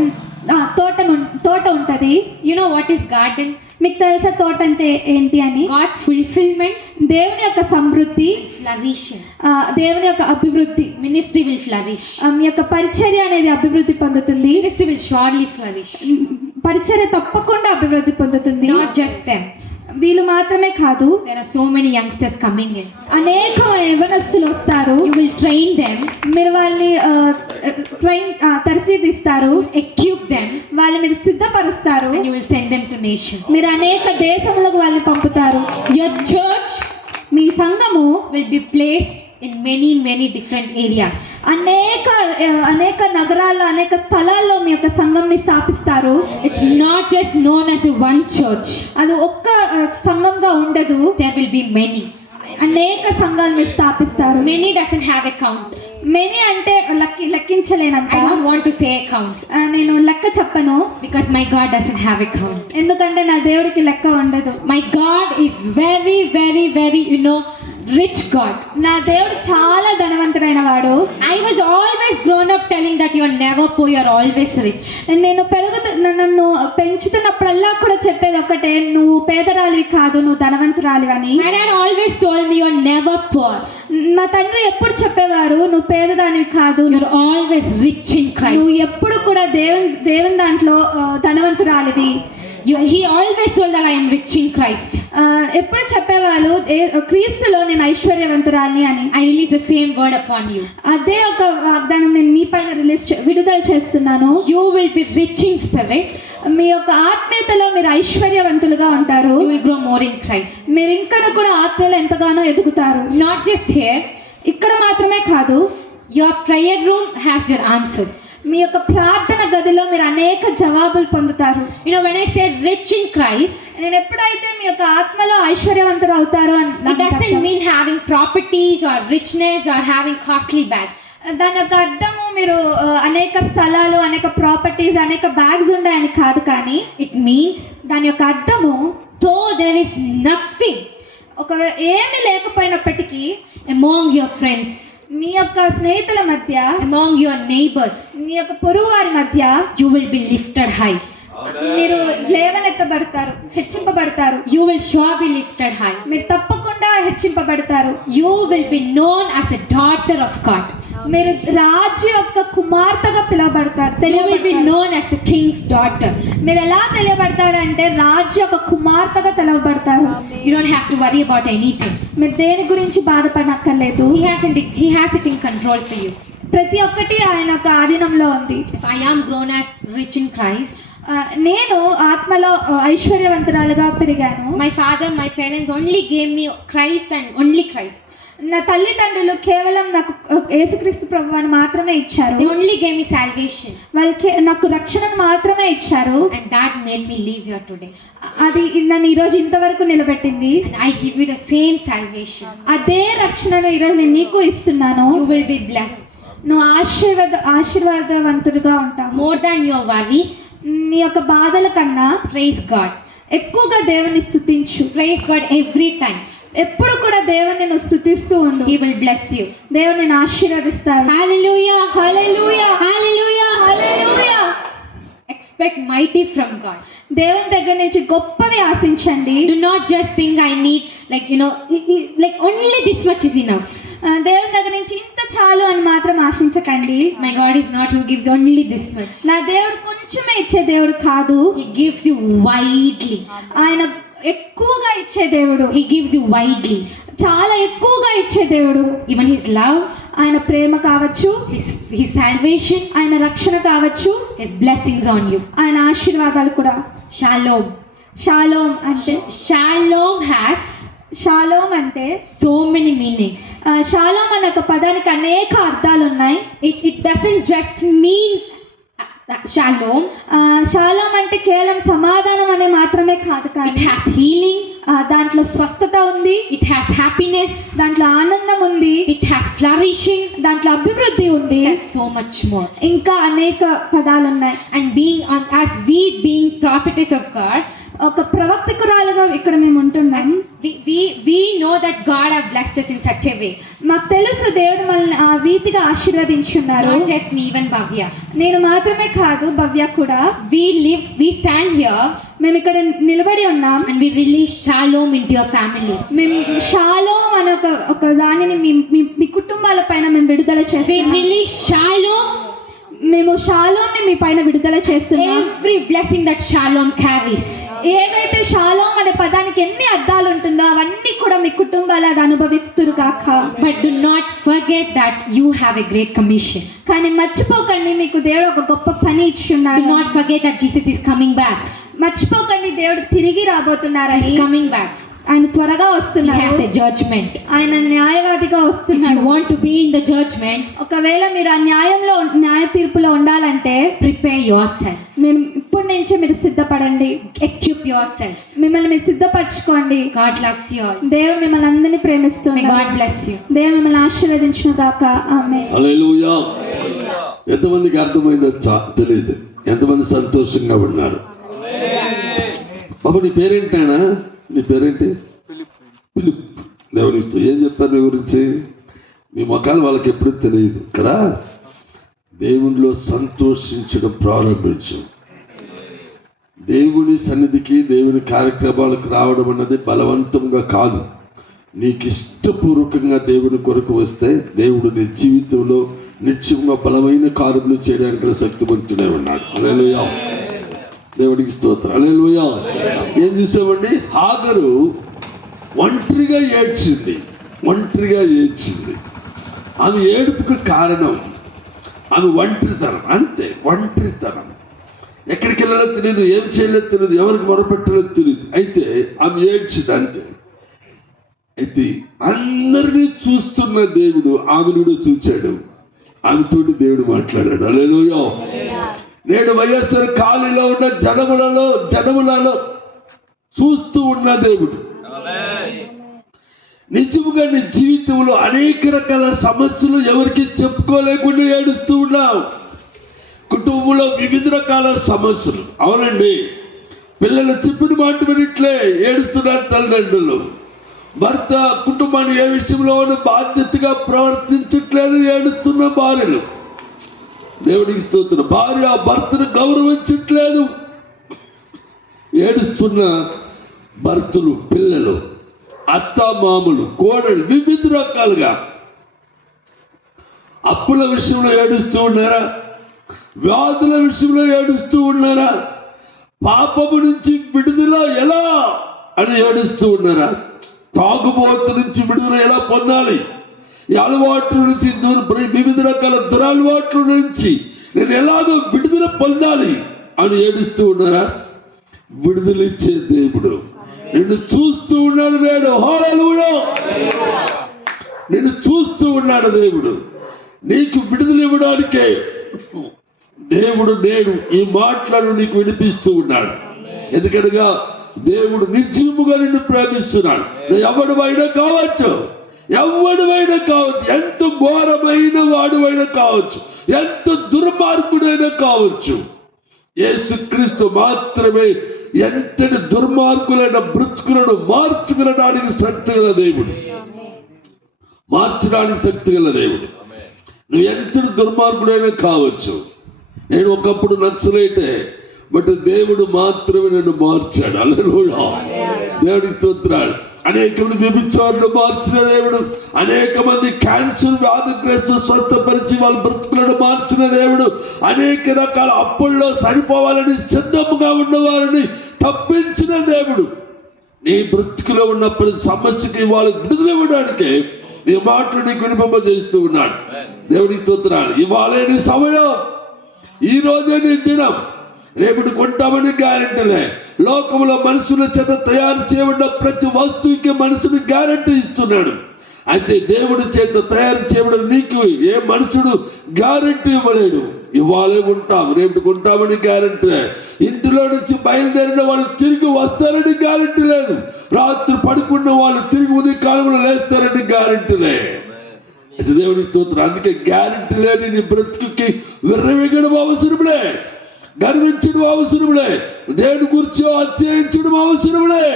తోట ఉంటది. You know what is garden? మీకు తెలుసా తోట అంటే ఏంటి అని? God's fulfillment, దేవుని యొక్క సమృద్ధి, flourishing. దేవుని యొక్క అభివృద్ధి. Ministry will flourish. మీ యొక్క పరిచర్య అనేది అభివృద్ధి పొందుతుంది. Ministry will surely flourish. పరిచర్య తప్పకుండా అభివృద్ధి పొందుతుంది. Not just them. వీళ్ళు మాత్రమే కాదు, There are so many youngsters coming in. అనేక యవ్వనస్తులు వస్తారు. You will train them, మీరు వాళ్ళని తర్ఫీదిస్తారు, equip them, వాళ్ళని మీరు సిద్ధపరుస్తారు. and you will send them to nations. మీరు అనేక దేశములకు వాళ్ళని పంపుతారు. Your church మీ సంఘము will be placed in many different areas. అనేక నగరాల్లో అనేక స్థలాల్లో మీ యొక్క సంఘంని స్థాపిస్తారు. It's not just known as a one church. అది ఒక్క సంఘంగా ఉండదు, There will be many. అనేక సంఘాలు మీరు స్థాపిస్తారు. Many doesn't have a count. Many అంటే లెక్కించలేనంత. I don't want to say a count నేను లెక్క చెప్పను, because my God doesn't have a count. ఎందుకంటే నా దేవుడికి లెక్క ఉండదు. My God is very rich God. నా దేవుడు చాలా ధనవంతుడైన వాడు. I was always grown up telling that you're never poor, you're always rich. నేను నన్ను పెంచుతున్నప్పుడల్లా కూడా చెప్పేది ఒకటే, నువ్వు పేదరాలివి కాదు, నువ్వు ధనవంతురాలివి అని. My dad always told me you're never poor, మా తండ్రి ఎప్పుడు చెప్పేవారు, నువ్వు పేదదానివి కాదు, you're always rich in నువ్వు Christ. ఎప్పుడు కూడా దేవుని దాంట్లో ధనవంతురాలివి. He always told that I am rich in Christ. ఎప్పుడు చెప్పేవాళ్ళు క్రీస్తులో నేను ఐశ్వర్యవంతురాలి అని. I release the same word upon you. అదే ఒక వాగ్దానం నేను మీ పైన విడుదల చేస్తున్నాను. You will be rich in spirit. మీ యొక్క ఆత్మీయతలో మీరు ఐశ్వర్యవంతులుగా ఉంటారు. You will grow more in Christ. మీరు ఇంకా కూడా ఆత్మలో ఎంతగానో ఎదుగుతారు. Not just here. ఇక్కడ మాత్రమే కాదు, Your prayer room has your answers. మీ యొక్క ప్రార్థన గదిలో మీరు అనేక జవాబులు పొందుతారు. When I said rich in Christ, నేను ఎప్పుడైతే మీ యొక్క ఆత్మలో ఐశ్వర్యవంతులు అవుతారు అని it doesn't mean having properties or richness or having costly bags. దాని యొక్క అర్థము మీరు అనేక స్థలాలు, అనేక ప్రాపర్టీస్, అనేక బ్యాగ్స్ ఉన్నాయని కాదు, కానీ It means దాని యొక్క అర్థము though there is nothing ఏమీ లేకపోయినప్పటికీ among your friends, మీ యొక్క స్నేహితుల మధ్య, among your neighbors, మీ యొక్క పొరుగు వారి మధ్య you will be lifted high. మీరు లేవనెత్తబడతారు, హెచ్చింపబడతారు. You will sure be lifted high. మీరు తప్పకుండా హెచ్చింపబడతారు. You will be known as a daughter of God. మీరు రాజు యొక్క కుమార్తెగా పిలువబడతారు. You will be known as the king's daughter. మీరు ఎలా తెలియబడతారంటే రాజు యొక్క కుమార్తెగా తెలవబడతారు. You don't have to worry about anything. మీరు దేని గురించి బాధపడనక్కర్లేదు. He has it in control for you. ప్రతి ఒక్కటి ఆయన యొక్క ఆధీనంలో ఉంది. If I am grown as rich in Christ, నేను ఆత్మలో ఐశ్వర్యవంతురాలుగా పెరిగాను. my father, my parents only gave me Christ and only Christ. నా తల్లిదండ్రులు కేవలం నాకు యేసుక్రీస్తు ప్రభువుని మాత్రమే ఇచ్చారు. They only gave me salvation. వాళ్ళకి నాకు రక్షణను మాత్రమే ఇచ్చారు. And that made me live here today. అది నన్ను ఈరోజు ఇంతవరకు నిలబెట్టింది. And I give you the same salvation. అదే రక్షణను ఈరోజు నేను నీకు ఇస్తున్నాను. You will be blessed. నువ్వు ఆశీర్వాదవంతుడిగా ఉంటావు. More than your worries, నీ యొక్క బాధల కన్నా praise God. ఎక్కువగా దేవుని స్తుతించు. Praise God every time. ఎప్పుడు కూడా దేవుని నువ్వు స్తుతిస్తూ ఉండు. He will bless you. దేవుని నిన్ను ఆశీర్వదిస్తాడు. Hallelujah. Hallelujah, Hallelujah. Hallelujah. Expect mighty from God. దేవుని దగ్గర నుంచి గొప్పవి ఆశించండి. Do not just think I need like only this much is enough. దేవుని దగ్గర నుంచి ఇంత చాలు అని మాత్రం ఆశించకండి. My God is not who gives only this much. నా దేవుడు కొంచెమే ఇచ్చే దేవుడు కాదు, He gives you widely. ఆయన ఎక్కువగా ఇచ్చే దేవుడు, He gives you widely. చాలా ఎక్కువగా ఇచ్చే దేవుడు. Even His love, ఆయన ప్రేమ కావచ్చు, His salvation, ఆయన రక్షణ కావచ్చు, His blessings on you. ఆయన ఆశీర్వాదాలు కూడా. Shalom. షాలోమ్ అంటే, Shalom has షాలోమ్ అంటే so many meanings. షాలోమ్ అనే ఒక పదానికి అనేక అర్థాలు ఉన్నాయి. It doesn't just mean shalom. Shalom అంటే కేవలం సమాధానం అనే మాత్రమే కాదు, It కానీ has healing. దాంట్లో స్వస్థత ఉంది, It has happiness. దాంట్లో ఆనందం ఉంది, It has flourishing. దాంట్లో అభివృద్ధి ఉంది, It has so much more. ఇంకా అనేక పదాలు ఉన్నాయి. And as we being prophetess of God, ఒక ప్రవక్తకురాలుగా ఇక్కడ మేము ఉంటున్నాం. we know that God have blessed us in such a way. మాకు తెలుసు దేవుడు మనల్ని ఆ రీతిగా ఆశీర్వదించున్నారు. Not just me, even Bhavya. నేను మాత్రమే కాదు, భవ్య కూడా. We stand here మేము ఇక్కడ నిలబడి ఉన్నాం. and we release shalom into your families. మేము షాలోమ్ అనే ఒక దానిని మీ కుటుంబాల పైన మేము విడుదల We చేస్తున్నాం. release shalom. మేము షాలోమ్ని మీ పైన విడుదల చేస్తున్నాం. Every blessing that shalom carries. ఏదైతే షాలోమ్ అనే పదానికి ఎన్ని అర్థాలు ఉంటుందో అవన్నీ కూడా మీ కుటుంబాలు అది అనుభవిస్తురు కాక. But do not forget that you have a great commission. కానీ మర్చిపోకండి, మీకు దేవుడు ఒక గొప్ప పని Do ఇచ్చున్నారు. not forget that Jesus is coming back. మర్చిపోకండి, దేవుడు తిరిగి రాబోతున్నారని. He's coming back. ఆయన త్వరగా He వస్తున్నారు. has a judgment. ఆయన న్యాయవాదిగా If you వస్తున్నారు. want to be in the judgment, ఒకవేళ మీరు ఆ న్యాయ తీర్పులో ఉండాలంటే prepare yourself. మీరు ఇప్పటి నుంచే మీరు సిద్ధపడండి. Equip yourself. మిమ్మల్ని మీరు సిద్ధపరచుకోండి. God loves you all. దేవుడు మిమ్మల్ని అందరినీ May ప్రేమిస్తున్నారు. God bless you. దేవుడు మిమ్మల్ని ఆశీర్వదించును గాక. ఆమేన్. హల్లెలూయా. ఎంతమందికి అర్థమైందో తెలియదు, ఎంతమంది సంతోషంగా ఉన్నారు. బాబు నీ పేరేంటైనా, నీ పేరేంటి? ఫిలిప్. దేవునిస్తూ ఏం చెప్పారు నీ గురించి? మీ మొఖాలు వాళ్ళకి ఎప్పుడు తెలియదు కదా. దేవునిలో సంతోషించడం ప్రారంభించు. దేవుని సన్నిధికి, దేవుని కార్యక్రమాలకు రావడం అన్నది బలవంతంగా కాదు. నీకు ఇష్టపూర్వకంగా దేవుని కొరకు వస్తే దేవుడు నీ జీవితంలో నిత్యంగా బలమైన కార్యములు చేయడానికి శక్తివంతుడే ఉన్నాడు. హల్లెలూయా. దేవుడికి స్తోత్రం. హల్లెలూయా. ఏం చూసామండి? హాగరు ఒంటరిగా ఏడ్చింది. ఆమె ఏడుపుకు కారణం ఆమె ఒంటరితనం. అంతే, ఒంటరితనం. ఎక్కడికి వెళ్ళాలో తెలియదు, ఏం చేయాలో తెలియదు, ఎవరికి మొరపెట్టాలో తెలియదు. అయితే ఆమె ఏడ్చింది అంతే. అయితే అందరినీ చూస్తున్న దేవుడు ఆమెను కూడా చూచాడు. ఆమెతోటి దేవుడు మాట్లాడాడు. హల్లెలూయా. నేడు వైఎస్ఆర్ కాలనీలో ఉన్న జనములలో చూస్తూ ఉన్న దేవుడు నిజముగా నీ జీవితంలో అనేక రకాల సమస్యలు ఎవరికి చెప్పుకోలేకుండా ఏడుస్తూ ఉన్నావు. కుటుంబంలో వివిధ రకాల సమస్యలు. అవునండి, పిల్లలు చెప్పిన మాట వినట్లే ఏడుస్తున్నారు తల్లిదండ్రులు. భర్త కుటుంబాన్ని ఏ విషయంలో బాధ్యతగా ప్రవర్తించట్లేదు, ఏడుస్తున్న భార్యలు. దేవుడికి స్తోత్రం. భార్య భర్తను గౌరవించట్లేదు, ఏడుస్తున్న భర్తలు, పిల్లలు, అత్త మామలు, కోడలు, వివిధ రకాలుగా. అప్పుల విషయంలో ఏడుస్తూ ఉన్నారా? వ్యాధుల విషయంలో ఏడుస్తూ ఉన్నారా? పాపము నుంచి విడుదల ఎలా అని ఏడుస్తూ ఉన్నారా? తాగుబోతు నుంచి విడుదల ఎలా పొందాలి, ఈ అలవాట్ల నుంచి వివిధ రకాల దురలవాట్ల నుంచి నేను ఎలాగో విడుదల పొందాలి అని ఏడుస్తూ ఉన్నారా? విడుదలిచ్చే దేవుడు నిన్ను చూస్తూ ఉన్నాడు. నేడు హల్లెలూయా. నిన్ను చూస్తూ ఉన్నాడు దేవుడు. నీకు విడుదల ఇవ్వడానికే దేవుడు నేడు ఈ మాటలను నీకు వినిపిస్తూ ఉన్నాడు. ఎందుకనగా దేవుడు నిజముగా నిన్ను ప్రేమిస్తున్నాడు. ఎవడివైనా కావచ్చు, ఎంత ఘోరమైన వాడువైనా కావచ్చు, ఎంత దుర్మార్గుడైనా కావచ్చు, యేసుక్రీస్తు మాత్రమే ఎంతటి దుర్మార్గులైన బ్రతుకులను మార్చగలడానికి శక్తి గల దేవుడు. మార్చడానికి శక్తి గల దేవుడు. నువ్వు ఎంతటి దుర్మార్గుడైనా కావచ్చు. నేను ఒకప్పుడు నక్సలైటే, బట్ దేవుడు మాత్రమే నన్ను మార్చాడు. హల్లెలూయా. దేవుడికి స్తోత్రాలు. అనేక మంది వ్యభిచారులు మార్చిన దేవుడు, అనేక మంది క్యాన్సర్ వ్యాధిగ్రస్తు స్వస్థపరిచి వాళ్ళ బ్రతుకులను మార్చిన దేవుడు, అనేక రకాల అప్పుల్లో సరిపోవాలని సిద్ధముగా ఉన్న వారిని తప్పించిన దేవుడు. నీ బ్రతుకులో ఉన్న ప్రతి సమస్యకి వాళ్ళు విడుదలవ్వడానికే ఈ మాటలు నీకు వినిపింపజేస్తూ ఉన్నాడు. దేవుడి స్తోత్రాలు. ఇవాళే నీ సమయం, ఈ రోజే నీ దినం. రేపటి కొంటామని గ్యారెంటీలే. లోకంలో మనుషుల చేత తయారు చేయబడిన ప్రతి వస్తువుకి మనుషుడు గ్యారెంటీ ఇస్తున్నాడు. అయితే దేవుడి చేత తయారు చేయబడిన నీకు ఏ మనుషుడు గ్యారెంటీ ఇవ్వలేడు. ఇవాళే ఉంటాం, రేపు కొంటామని గ్యారెంటీ. ఇంటిలో నుంచి బయలుదేరిన వాళ్ళు తిరిగి వస్తారని గ్యారెంటీ లేదు. రాత్రి పడుకున్న వాళ్ళు తిరిగి ఉదయ కాలంలో లేస్తారని గ్యారెంటీలే. అయితే దేవుడి స్తోత్రం. అందుకే గ్యారెంటీ లేని నీ బ్రతుకుకి విర్రవీగడం అవసరంలే, గర్వించడం అవసరంలే, దేని గురించి అతిశయించడం అవసరంలే.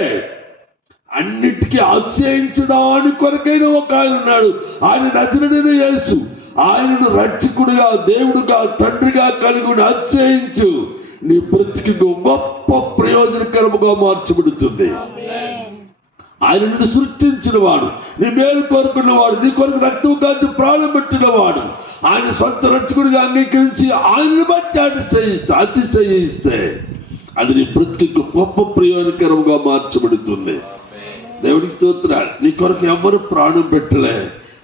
అన్నిటికీ అతిశయించడానికి కొరకైన ఒక ఆయన ఉన్నాడు. ఆయన నజరేయుడైన యేసు. ఆయనను రక్షకుడుగా, దేవుడుగా, తండ్రిగా కలిగి అతిశయించు. నీ బ్రతికి గొప్ప ప్రయోజనకరముగా మార్చబడుతుంది. ఆయన నిన్ను సృష్టించిన వాడు, నీ మేలు కోరుకున్నవాడు, నీ కొరకు రక్తం కాచి ప్రాణం పెట్టిన వాడు, ఆయన సొంత రక్షకుడిగా అంగీకరించి ఆయనను బట్టి అతిశయిస్తే అది నీ బ్రతికి గొప్ప ప్రయోజనకరంగా మార్చబడుతుంది. దేవుడికి స్తోత్రాలు. నీ కొరకు ఎవరు ప్రాణం పెట్టలే,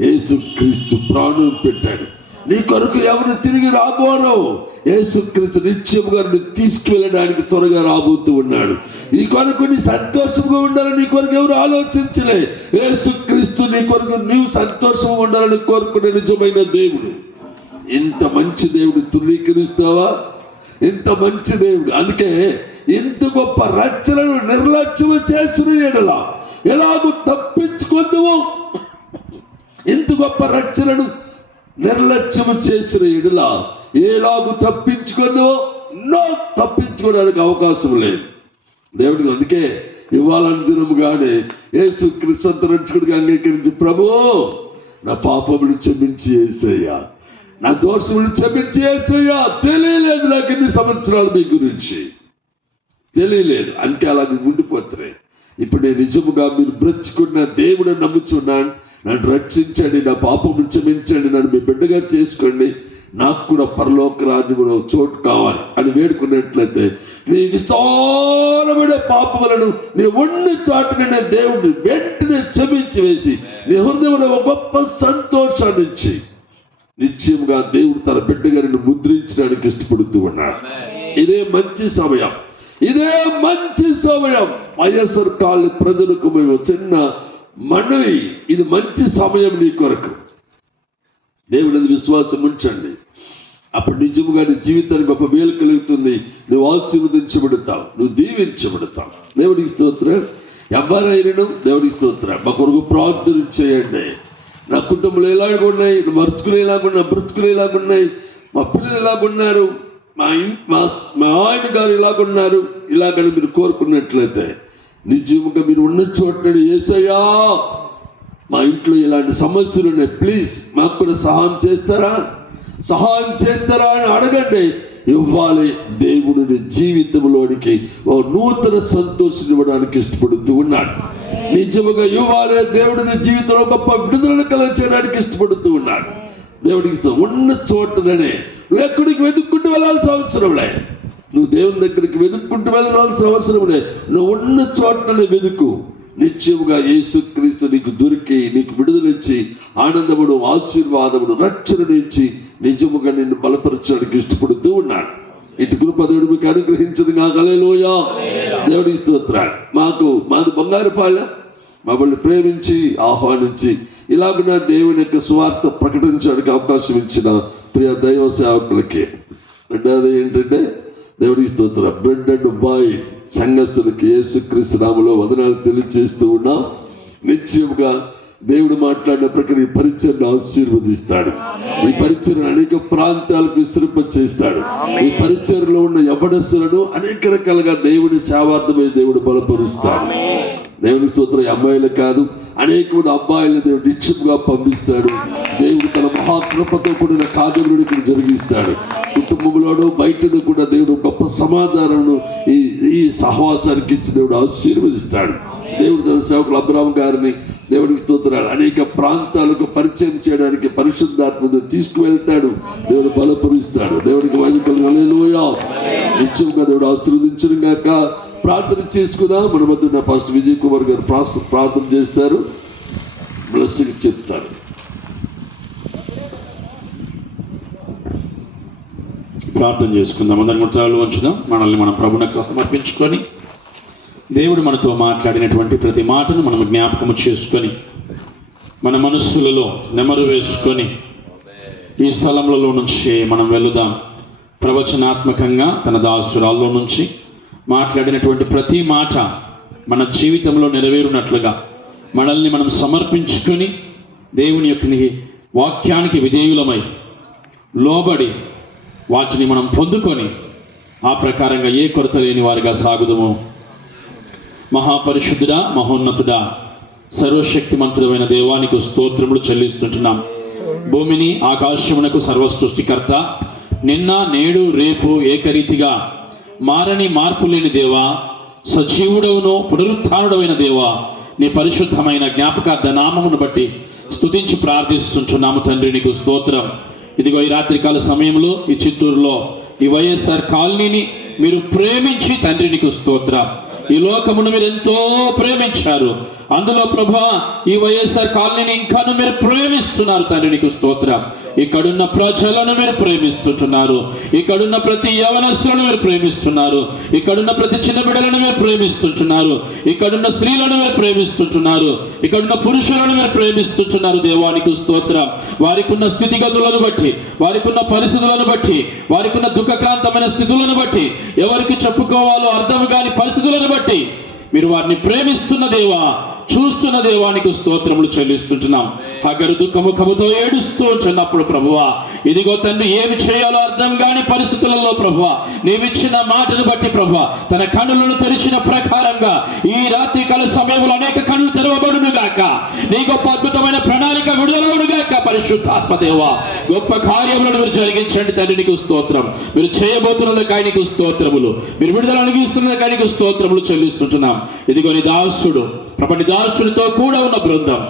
యేసు క్రీస్తు ప్రాణం పెట్టాడు. నీ కొరకు ఎవరు తిరిగి రాబోరో, యేసు క్రీస్తు నిత్యముగా తీసుకువెళ్ళడానికి త్వరగా రాబోతూ ఉన్నాడు. నీ కొరకు నీ సంతోషంగా ఉండాలని నీ కొరకు ఎవరు ఆలోచించలే, యేసు క్రీస్తు నీ కొరకు నీవు సంతోషంగా ఉండాలని కోరుకునే నిజమైన దేవుడు. ఇంత మంచి దేవుడు తృణీకరిస్తావా? ఇంత మంచి దేవుడు. అందుకే ఇంత గొప్ప రక్షణను నిర్లక్ష్యం చేసిన ఎడల ఎలాగూ తప్పించుకుందువు. ఇంత గొప్ప రక్షణను నిర్లక్ష్యం చేసిన ఎడల ఎలాగూ తప్పించుకుందువో తప్పించుకోవడానికి అవకాశం లేదు. దేవుడికి అందుకే ఇవ్వాలని దినముగానే యేసు క్రీస్తు రక్షకుడిగా అంగీకరించి, ప్రభు నా పాపములు క్షమించి యేసయ్యా, నా దోషములు క్షమించి యేసయ్యా. తెలియలేదు నాకు ఎన్ని సంవత్సరాలు మీ గురించి తెలియలేదు, అందుకే అలాగే ఉండిపోతున్నాయి. ఇప్పుడు నేను నిజముగా మీరు బ్రతుకున్న దేవుడు నమ్ముచున్నాను, నన్ను రక్షించండి, నా పాపములు క్షమించండి, నన్ను మీ బిడ్డగా చేసుకోండి, నాకు కూడా పరలోక రాజ్యంలో చోటు కావాలి అని వేడుకున్నట్లయితే నీ విస్తారమైన పాపములను నీ ఉన్న చాటున దేవుడిని వెంటనే క్షమించి వేసి నీ హృదయంలో ఒక గొప్ప సంతోషాన్ని ఇచ్చి నిశ్చయముగా దేవుడు తన బిడ్డగా నిన్ను ముద్రించడానికి ఇష్టపడుతూ ఉన్నాడు. ఇదే మంచి సమయం, ఇదే మంచి సమయం. వైఎస్ఆర్ కాలనీ ప్రజలకు మేము చిన్న మనవి, ఇది మంచి సమయం నీ కొరకు. దేవుడి విశ్వాసం ఉంచండి, అప్పుడు నిజముగా నీ జీవితానికి గొప్ప మేలు కలుగుతుంది. నువ్వు ఆశీర్వదించబడతావు, నువ్వు దీవించబడతావు. దేవుడికి స్తోత్రం. ఎవరైనా దేవుడికి స్తోత్రం. మా కొరకు ప్రార్థన చేయండి. నా కుటుంబంలో ఎలాగ ఉన్నాయి, నా మరుచుకులు ఎలాగున్నాయి, నా బ్రతుకులు ఎలాగున్నాయి, మా పిల్లలు ఎలాగున్నారు, మా ఆయన గారు ఇలాగున్నారు, ఇలాగని మీరు కోరుకున్నట్లయితే నిజముగా మీరు ఉన్న చోట యేసయ్యా మా ఇంట్లో ఇలాంటి సమస్యలు ఉన్నాయి, ప్లీజ్ మాకు కూడా సహాయం చేస్తారా అని అడగండి. ఇవ్వాలి. దేవుడిని జీవితంలోనికి ఓ నూతన సంతోషం ఇవ్వడానికి ఇష్టపడుతూ ఉన్నాడు. నిజముగా ఇవ్వాలి. దేవుడిని జీవితంలో గొప్ప విడుదలను కలగచేయడానికి ఇష్టపడుతూ ఉన్నాడు. దేవుడికి ఉన్న చోటనే నువ్వు ఎక్కడికి వెతుక్కుంటూ వెళ్ళాల్సిన అవసరం లే, నువ్వు దేవుని దగ్గరికి వెతుక్కుంటూ వెళ్ళాల్సిన అవసరం లే, నువ్వు ఉన్న చోటనే వెతుకు. నిశ్చయముగా యేసుక్రీస్తు నీకు దొరికి నీకు విడుదలిచ్చి ఆనందమును, ఆశీర్వాదమును, రక్షణనిచ్చి నిజముగా నిన్ను బలపరచడానికి ఇష్టపడుతూ ఉన్నాడు. ఇటు కృప దేవుడు మీకు అనుగ్రహించదు. హల్లెలూయా. దేవుడి స్తోత్రాలు. మాది బంగారుపాలెం. మమ్మల్ని ప్రేమించి ఆహ్వానించి ఇలాగున్న దేవుని యొక్క సువార్త ప్రకటించడానికి అవకాశం ఇచ్చిన ప్రియ దైవ సేవకులకి, రెండవది ఏంటంటే దేవుడికి స్తోత్రం. బ్రెడ్ అండ్ వైన్ సంఘస్థులకి యేసుక్రీస్తు నామములో వందనాలు తెలియజేస్తూ ఉన్నాం. నిశ్చయముగా దేవుడు మాట్లాడిన ప్రకారం ఈ పరిచయను ఆశీర్వదిస్తాడు. ఈ పరిచయను అనేక ప్రాంతాలకు విస్తరింపచేస్తాడు. ఈ పరిచయలో ఉన్న యవనస్తులను అనేక రకాలుగా దేవుడి సేవార్థమై దేవుడు బలపరుస్తాడు. దేవుని స్తోత్రం. అమ్మాయిలు కాదు, అనేక మంది అబ్బాయిలను దేవుడు నిశ్చయంగా పంపిస్తాడు. దేవుడు తన మహాకృపతో కూడిన కార్యములను జరిగిస్తాడు. కుటుంబంలోనూ బయటను కూడా దేవుడు గొప్ప సమాధానమును ఈ సహవాసానికి ఇచ్చి దేవుడు ఆశీర్వదిస్తాడు. దేవుడు తన సేవకులు అబ్రాహాం గారిని దేవుడికి స్తోత్రాలు అనేక ప్రాంతాలకు పరిచయం చేయడానికి పరిశుద్ధాత్మను తీసుకువెళ్తాడు. దేవుడు బలపరుస్తాడు. దేవుడికి వైదికలు హల్లెలూయా. నిత్యంగా దేవుడు ఆశీర్వదించును గాక. ప్రార్థన చేసుకుందాం. మన మధ్య పాస్టర్ విజయ్ కుమార్ గారు ప్రార్థన చేస్తారు, బ్లెస్సింగ్ చెప్తారు. ప్రార్థన చేసుకుందాం. అందరి ముట్టాలు ఉంచుదాం. మనల్ని మనం ప్రభువునకు సమర్పించుకొని దేవుడు మనతో మాట్లాడినటువంటి ప్రతి మాటను మనం జ్ఞాపకము చేసుకొని మన మనస్సులలో నెమరు వేసుకొని ఈ స్థలములలో నుంచి మనం వెళుదాం. ప్రవచనాత్మకంగా తన దాసురాల్లో నుంచి మాట్లాడినటువంటి ప్రతి మాట మన జీవితంలో నెరవేరునట్లుగా మనల్ని మనం సమర్పించుకొని దేవుని యొక్క వాక్యానికి విధేయులమై లోబడి వాటిని మనం పొందుకొని ఆ ప్రకారంగా ఏ కొరత లేని వారిగా సాగుదుము. మహాపరిశుద్ధుడా, మహోన్నతుడా, సర్వశక్తిమంతుడమైన దేవానికి స్తోత్రములు చెల్లిస్తుంటున్నాం. భూమిని ఆకాశమునకు సర్వసృష్టికర్త, నిన్న నేడు రేపు ఏకరీతిగా మారని మార్పు లేని దేవా, సజీవుడవును పునరుత్థానుడమైన దేవా, నీ పరిశుద్ధమైన జ్ఞాపకార్థ నామమును బట్టి స్తుతించి ప్రార్థిస్తుంటున్నాము తండ్రి. నీకు స్తోత్రం. ఇదిగో ఈ రాత్రికాల సమయంలో ఈ చిత్తూరులో ఈ వైఎస్ఆర్ కాలనీని మీరు ప్రేమించి తండ్రి నీకు స్తోత్రం. ఈ లోకమును మీరు ఎంతో ప్రేమించారు. అందులో ప్రభా ఈ వైఎస్ఆర్ కాలనీని ఇంకాను మీరు ప్రేమిస్తున్నారు తండ్రి నీకు స్తోత్రం. ఇక్కడున్న ప్రజలను మీరు ప్రేమిస్తుంటున్నారు. ఇక్కడున్న ప్రతి యవనస్తులను మీరు ప్రేమిస్తున్నారు. ఇక్కడున్న ప్రతి చిన్న బిడ్డలను మీరు ప్రేమిస్తుంటున్నారు. ఇక్కడున్న స్త్రీలను మీరు ప్రేమిస్తుంటున్నారు. ఇక్కడున్న పురుషులను మీరు ప్రేమిస్తుంటున్నారు. దేవానికి స్తోత్రం. వారికి ఉన్న స్థితిగతులను బట్టి, వారికి ఉన్న పరిస్థితులను బట్టి, వారికి ఉన్న దుఃఖక్రాంతమైన స్థితులను బట్టి, ఎవరికి చెప్పుకోవాలో అర్థం కాని పరిస్థితులను బట్టి మీరు వారిని ప్రేమిస్తున్న దేవా, చూస్తున్న దేవానికి స్తోత్రములు చెల్లిస్తుంటున్నాం. హగరు దుఃఖముఖముతో ఏడుస్తూ చిన్నప్పుడు ప్రభువా, ఇదిగో తండ్రి ఏమి చేయాలో అర్థం కాని పరిస్థితులలో ప్రభువా, నీవిచ్చిన మాటను బట్టి ప్రభువా తన కన్నులను తెరిచిన ప్రకారంగా ఈ రాత్రి కాల సమయంలో అనేక కన్నులు తెరవబడును గాక. నీ గొప్ప అద్భుతమైన ప్రణాళిక విడుదలవును గాక. పరిశుద్ధాత్మదేవా, గొప్ప కార్యములను మీరు జరిగించండి తండ్రి నీకు స్తోత్రం. మీరు చేయబోతున్నదకాయ నీకు స్తోత్రములు, మీరు విడుదల అనుగిస్తున్నదకాయ నీకు స్తోత్రములు చెల్లిస్తుంటున్నాం. ఇదిగో నీ దాసుడు, ప్రపంచ దాసునితో కూడా ఉన్న బృందం